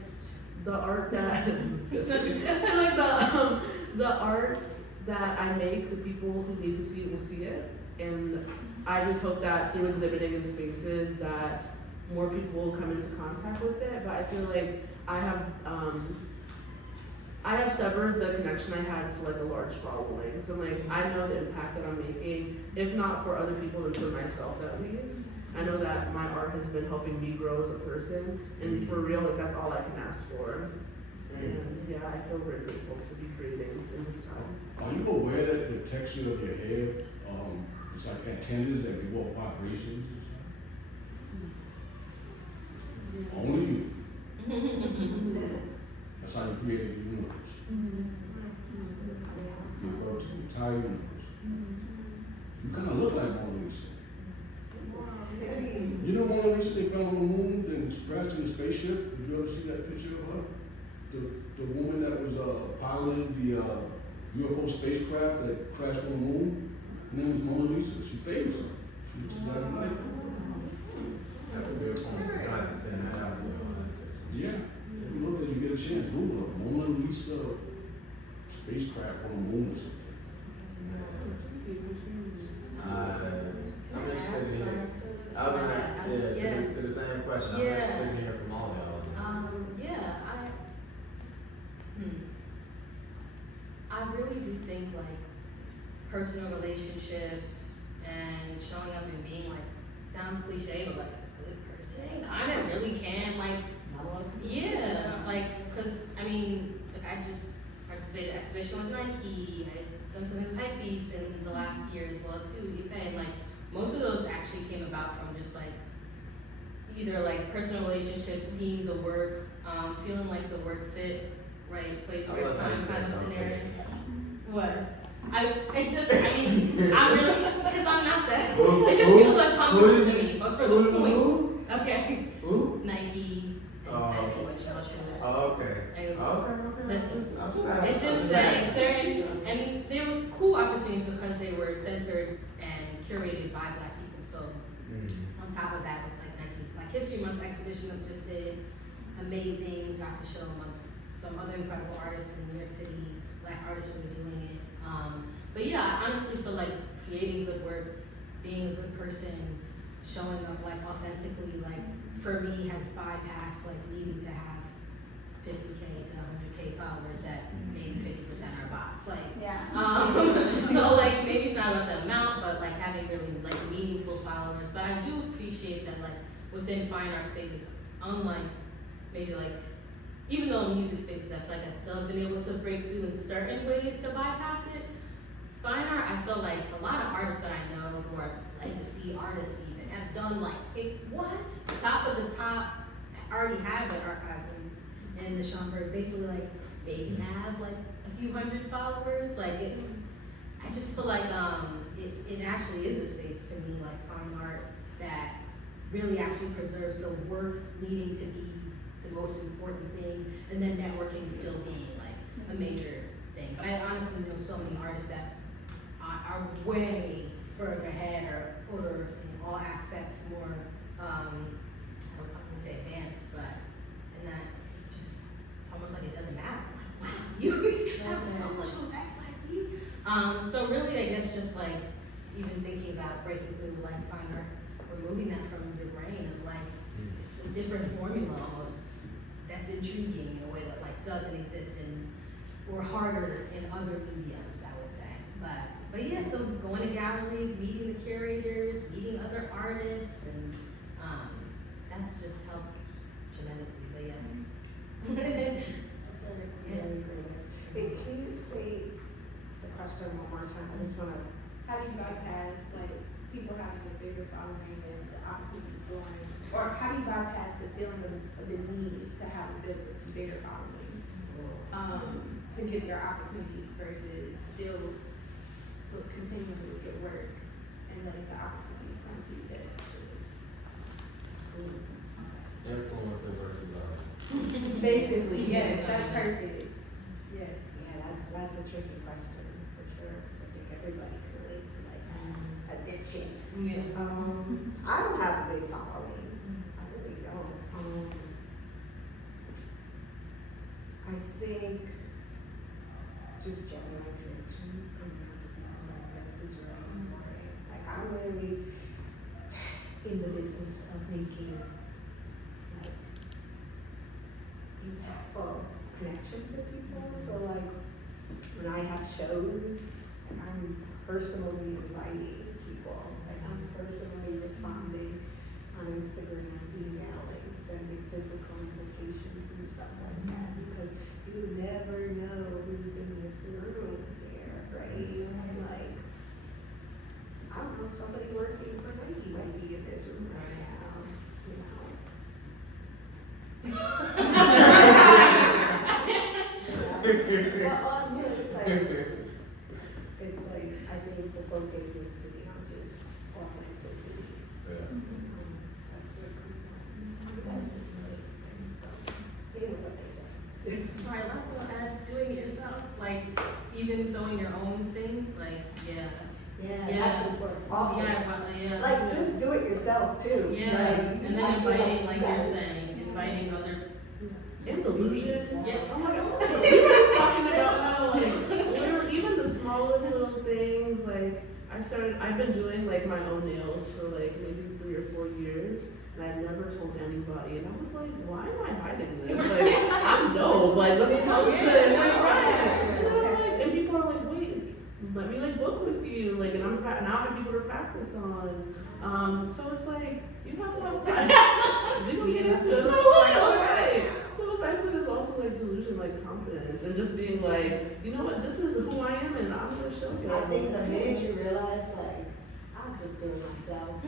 the art that I like the art that I make, the people who need to see it will see it, and I just hope that through exhibiting in spaces that more people will come into contact with it. But I feel like I have severed the connection I had to like a large following. So like I know the impact that I'm making, if not for other people, then for myself at least. I know that my art has been helping me grow as a person, and for real, like that's all I can ask for. And yeah, I feel very grateful to be creating in this time. Are you aware that the texture of your hair, it's like antennas that give off vibrations and stuff? Only you. That's how you created the universe. You worked the entire universe. You kind of look like Mona Lisa. You know Mona Lisa they found on the moon, then crashed in the spaceship? Did you ever see that picture of her? The woman that was piloting the UFO spacecraft that crashed on the moon? Her name was Mona Lisa. She's famous. She was exactly like her. That's a good point. I like to send that out to the Yeah. If you look at it, you get a chance. Google her. Mona Lisa spacecraft on the moon or something. I'm interested in hearing. I was gonna, to the same question. I'm interested in hearing from all of y'all on this. I really do think like personal relationships and showing up and being like, sounds cliche, but like a good person kind of really can like, cause I mean, like I just participated in an exhibition with Nike, I've done something with Hypebeast in the last year as well too, and like most of those actually came about from just like, either like personal relationships, seeing the work, feeling like the work fit, right place, right time kind of scenario. What? I mean, I'm really, because I'm not that. It just feels uncomfortable to me, but for the points. Okay. Who? Nike. Okay. Listen, it's just saying certain, and they were cool opportunities because they were centered and curated by Black people. So on top of that was like Nike's Black History Month exhibition that we just did. Amazing, got to show amongst some other incredible artists in New York City, Black artists who were doing it. But yeah, I honestly feel like creating good work, being a good person, showing up like authentically, like for me has bypassed like needing to have 50K to 100K followers that maybe 50% are bots. So like maybe it's not about the amount, but like having really like meaningful followers. But I do appreciate that like within fine art spaces, unlike maybe like, even though in music spaces, I feel like I still have been able to break through in certain ways to bypass it. Fine art, I feel like a lot of artists that I know who are legacy artists even have done like, top of the top, already have their archives in the Schomburg, basically like maybe have like a few hundred followers. Like I just feel like it actually is a space to me, like fine art, that really actually preserves the work needing to be the most important thing, and then networking still being like a major thing. But I honestly know so many artists that are way further ahead or in all aspects more, I wouldn't say advanced, but in that just almost like it doesn't matter. I'm like, wow, you have so much on X, Y, Z. So really, I guess just like even thinking about breaking through like fine art, removing that from your brain of like, it's a different formula almost. That's intriguing in a way that like doesn't exist or harder in other mediums, I would say. But yeah, so going to galleries, meeting the curators, meeting other artists, and that's just helped tremendously. But yeah. That's really great. Hey, can you say the question one more time? I just want to. How do you bypass like people having a bigger following and the opportunities going, or how do you bypass the feeling of the need to have a bigger following, to get their opportunities versus still continuing to do good work and letting the opportunities come to you that Influencer versus artist. basically, yes, that's perfect. Yes. Yeah, that's a tricky question for sure, because I think everybody can relate to like addiction. Yeah. I don't have a big following. I really don't. I think just genuine connection comes down to being like, this is right. Like I'm really in the business of making like impactful connections with people. So like when I have shows, like I'm personally inviting people. Like I'm personally responding on Instagram, emailing, sending physical invitations and stuff like that, because you never know who's in this room there, right? Like, I don't know, somebody working for Nike might be in this room right now, you know? But also, it's like, I think the focus needs to be on just authenticity. Yeah. That's what it comes down to. The best is really things, but they know what they say. Sorry, last thing I'll add, doing it yourself, like even throwing your own things, like Yeah, Yeah. that's important. Also, yeah. like just do it yourself too. Yeah, Like, and then I feel inviting, like you're that's- saying, inviting other. And delusion. Yeah. Oh my god. We were just talking about how like literally even the smallest little things, like I've been doing like my own nails for like maybe 3 or 4 years, and I never told anybody. And I was like, why am I hiding this? Like, I'm dope. Like, let me post this. Like, right. And I'm like, and people are like, wait, let me like book with you. Like, and now I have people to practice on. So it's like, you have to have practice. You can get into it. Right. So it's like, but it's also like delusion, like confidence, and just being like, you know what, this is who I am, and I'm gonna show you. I think the minute you realize, like, I'll just do it myself.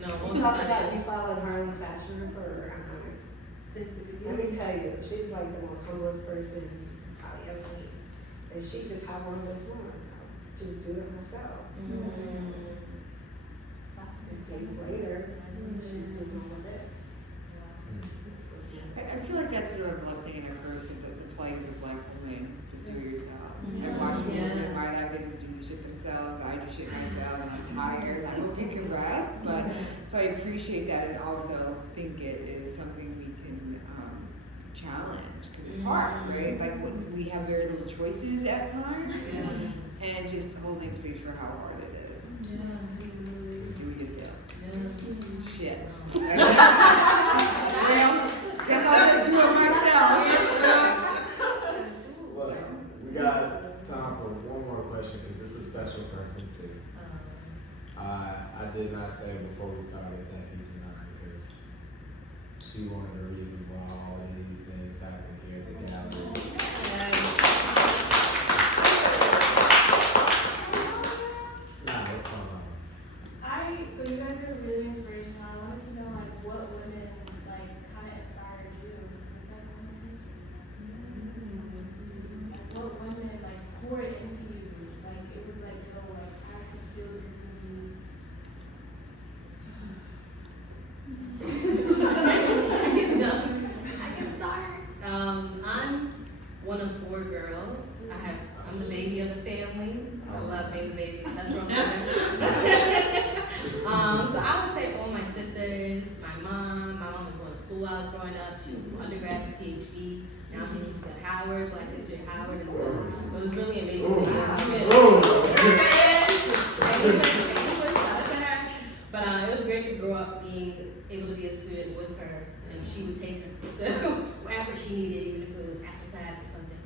No, You most talk of about it. you followed Harlem's fashion for Since the let beginning. me tell you, she's like the most humblest person probably ever meet. And she just had one of those ones. Just do it myself. And 6 months later, she did all of it. I feel like that's sort of a blessing and a curse of the plight of the black woman. Just do it yourself. I watch people get by that, they just do the shit themselves. I do shit myself, and I'm tired. I hope you can rest. But so I appreciate that, and also think it is something we can challenge because it's hard, right? Like we have very little choices at times, and just holding space for how hard it is. Do it yourself. Shit. Guess I'll just do it myself. Well, we got time for one more question because this is a special person too. I did not say before we started thank you to Nine because she one of the reasons why all of these things happen here at the gallery. Nah, what's going on? So you guys are really inspirational. I wanted to know like what women like kind of inspired you since like women history. Like what women like poured into you? Like it was like yo, like I could feel this in me. I can start. I'm one of 4 girls. I'm the baby of the family. I love babies. That's where I'm from. So I would say all my sisters, my mom. My mom was going to school while I was growing up. She went from undergrad to PhD. Now she teaches at Howard, Black History at Howard, and so it was really amazing to be a student. But it was great to grow up being able to be a student with her, and she would take us to wherever she needed, even if it was after class or something.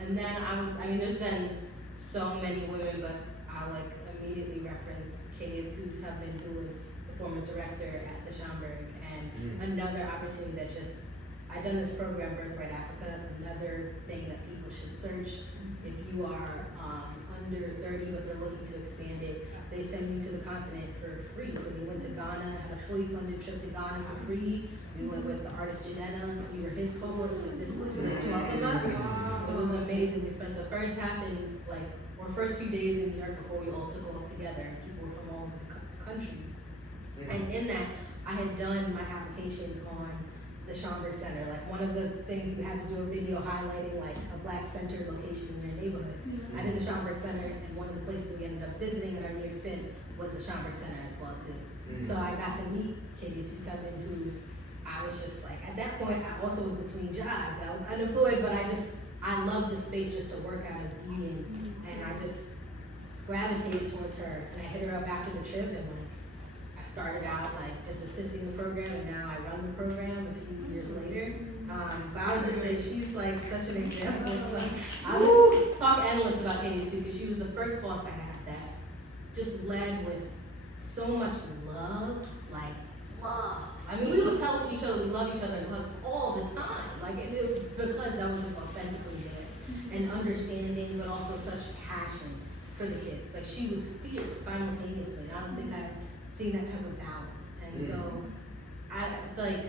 And then I mean, there's been so many women, but I'll like immediately reference Katie Tubman, who was the former director at the Schomburg, and another opportunity that just, I've done this program, Birthright Africa, another thing that people should search. If you are under 30, but they're looking to expand it, they send you to the continent for free. So we went to Ghana, had a fully funded trip to Ghana for free. We went with the artist Janetta. We were his cohort specifically, so there's 12 of us. It was amazing. We spent the first few days in New York before we all took off together. People were from all over the country. And in that, I had done my application on the Schomburg Center. Like one of the things we had to do a video highlighting like a Black center location in their neighborhood. I did the Schomburg Center, and one of the places we ended up visiting at our New York stint was the Schomburg Center as well too. So I got to meet Katie Tubman, who I was just like, at that point I also was between jobs. I was unemployed, but I loved the space just to work out of being, and I just gravitated towards her, and I hit her up after the trip, and like I started out like just assisting the program, and now I run the program a few years later. But I would just say she's like such an example. So I just talk endless about Katie too, because she was the first boss I had that just led with so much love, like love. I mean, we would tell each other we love each other and hug all the time, like because that was just authentically there, and understanding, but also such passion for the kids. Like she was fierce simultaneously. I don't think I've seen that type of balance, and so I feel like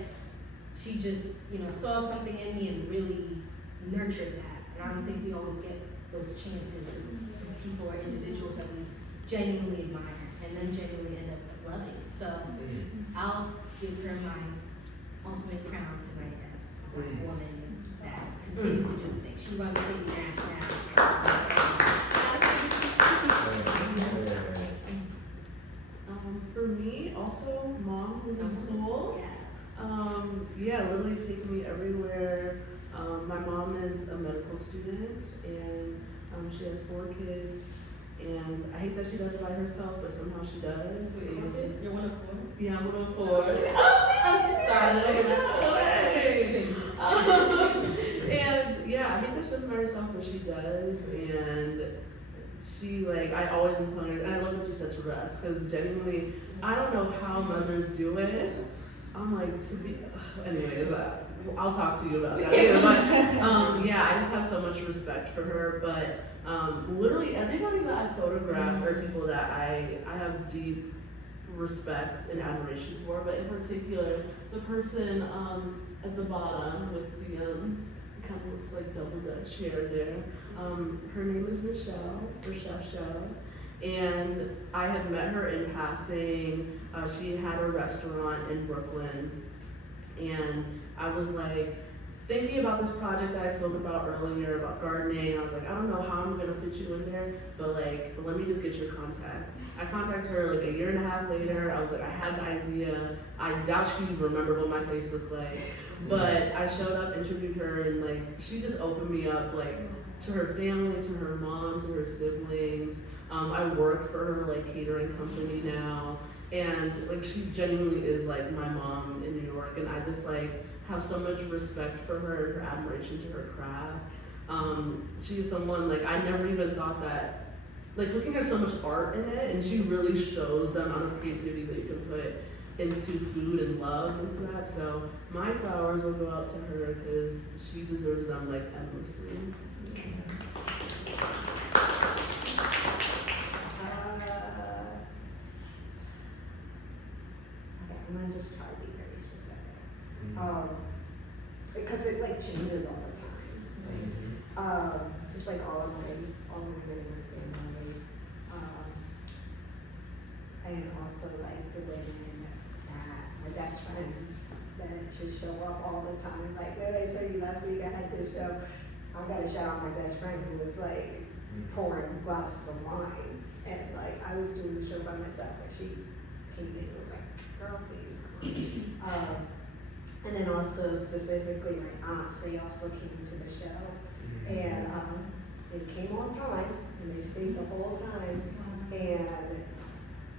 she just, saw something in me and really nurtured that. And I don't think we always get those chances with people or individuals that we genuinely admire and then genuinely end up loving. So I'll give her my ultimate crown tonight as a Black woman that continues to do the thing. She runs City Nash For me, also, mom was in school. Literally taking me everywhere. My mom is a medical student, and she has 4 kids, And I hate that she does it by herself, but somehow she does. And You're one of four? yeah, I'm 1 of 4. I'm sorry. And yeah, I hate that she does it by herself, but she does. And she, like, I always am telling her, and I love that you said to rest, because genuinely, I don't know how mothers do it. I'm like, to be, anyways, I'll talk to you about that later. But yeah, I just have so much respect for her. But literally everybody that I photograph are people that I have deep respect and admiration for. But in particular, the person at the bottom with the kind of looks like double Dutch hair there. Her name is Michelle, or Chef. And I had met her in passing. She had a restaurant in Brooklyn. And I was like thinking about this project that I spoke about earlier about gardening. And I was like, I don't know how I'm gonna fit you in there, but like, let me just get your contact. I contacted her like a year and a half later. I was like, I had the idea. I doubt she even remembered what my face looked like. But I showed up, interviewed her, and like, she just opened me up like to her family, to her mom, to her siblings. I work for her like catering company now. And like, she genuinely is like my mom in New York, and I just like have so much respect for her and her admiration to her craft. She is someone like, I never even thought that, like, cooking has so much art in it, and she really shows the amount of creativity that you can put into food and love into that. So my flowers will go out to her because she deserves them like endlessly. I'm gonna just try to be very specific. Because it like changes all the time. Just like all of my women in my family. And also like the women that my best friends that just show up all the time. Like I told you last week I had this show. I gotta shout out my best friend who was like pouring glasses of wine. And like I was doing the show by myself, but she came in and was like, girl, please come on. And then also specifically my aunts, they also came to the show. And they came on time and they stayed the whole time. And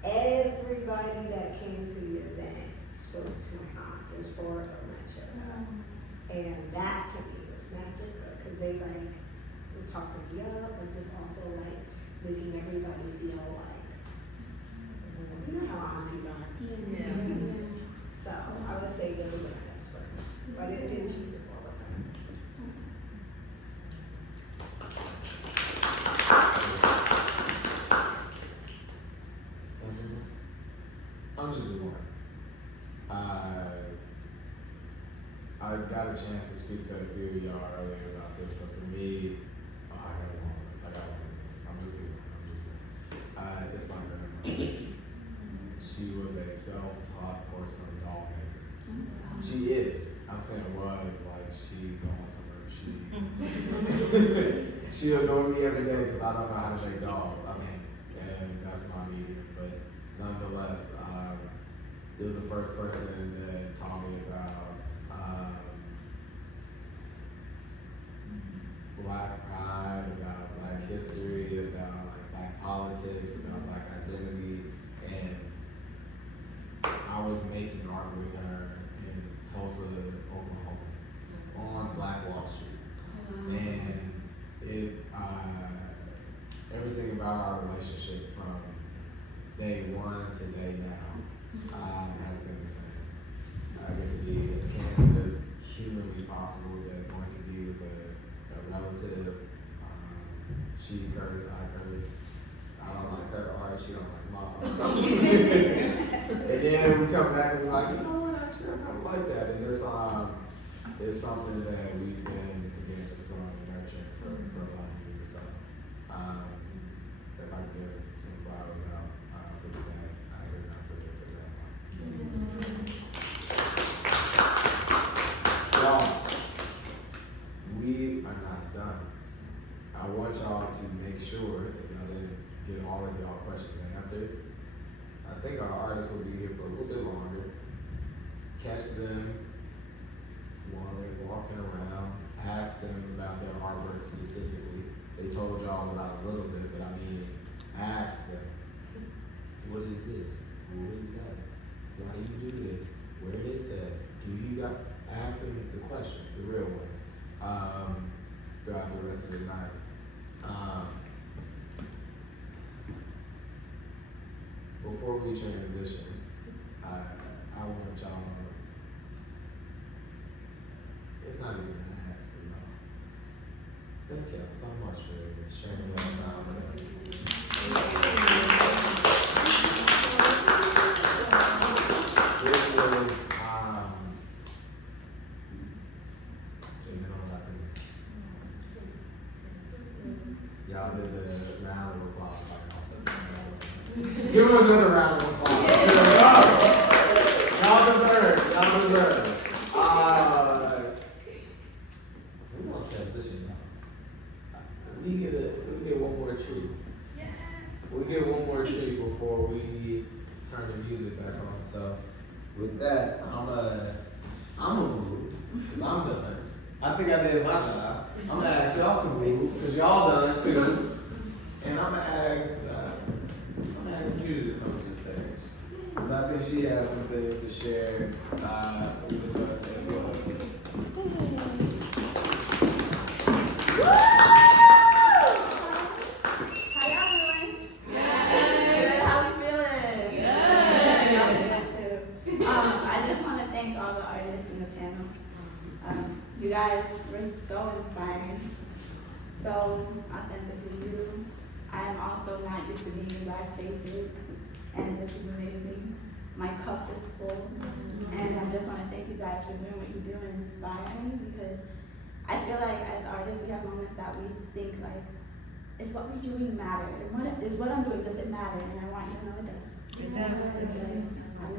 everybody that came to the event spoke to my aunts. There's 4 of them that showed up. And that to me was magical because they like were talking me up, but just also like making everybody feel like, you know how aunties are. Yeah. So I would say those are my best friends. But it changes all the time. I'm just doing. I got a chance to speak to a few of y'all earlier about this, but for me, I got one of this. I'm just doing. It's my grandmother. She was a self-taught porcelain doll maker. She is. I'm saying was, like, she going somewhere. She adore me every day because I don't know how to make dolls. I mean, and that's my medium. But nonetheless, it was the first person that taught me about Black pride, about Black history, about like Black politics, about Black identity, and I was making art with her in Tulsa, Oklahoma, on Black Wall Street, and it everything about our relationship from day one to day now has been the same. I get to be as candid as humanly possible that one can be with a relative. She curse, I curse. I don't like her art, she don't like my art. And then we come back and we're like, you know what, actually I kind of like that. And this is something that we've been, again, exploring and nurturing for a lot of years. So if I could give some flowers out for today, I give it out to that. Y'all, we are not done. I want y'all to make sure, if y'all didn't get all of y'all questions answered, I think our artists will be here for a little bit longer. Catch them while they're walking around, ask them about their artwork specifically. They told y'all about a little bit, but I mean, ask them, what is this? What is that? Why do you do this? Where it is at? Do you got, ask them the questions, the real ones, throughout the rest of the night. Before we transition, I want y'all, it's not even an ask, you know. Thank y'all so much for sharing your time with us. This was, y'all did the round of applause by yourself. Give them another round of applause. Y'all deserve. Y'all deserve. We're gonna transition now. We get one more treat. Yes. We get one more treat before we turn the music back on. So with that, I'm gonna move because I'm done. I think I did my job. I'm gonna ask y'all to move because y'all done too. And I'm gonna ask Judy to come to the stage because I think she has some things to share with us as well. How y'all doing? Good. Good. How we feeling? Good. Y'all good too. I just want to thank all the artists in the panel. You guys were so inspiring, so authentically you. I am also not used to being in you guys' faces, and this is amazing. My cup is full, and I just want to thank you guys for doing what you do and inspiring, because I feel like as artists we have moments that we think like, is what we're doing matter? And what I'm doing, does it matter? And I want you to know it does. It does. Because I'm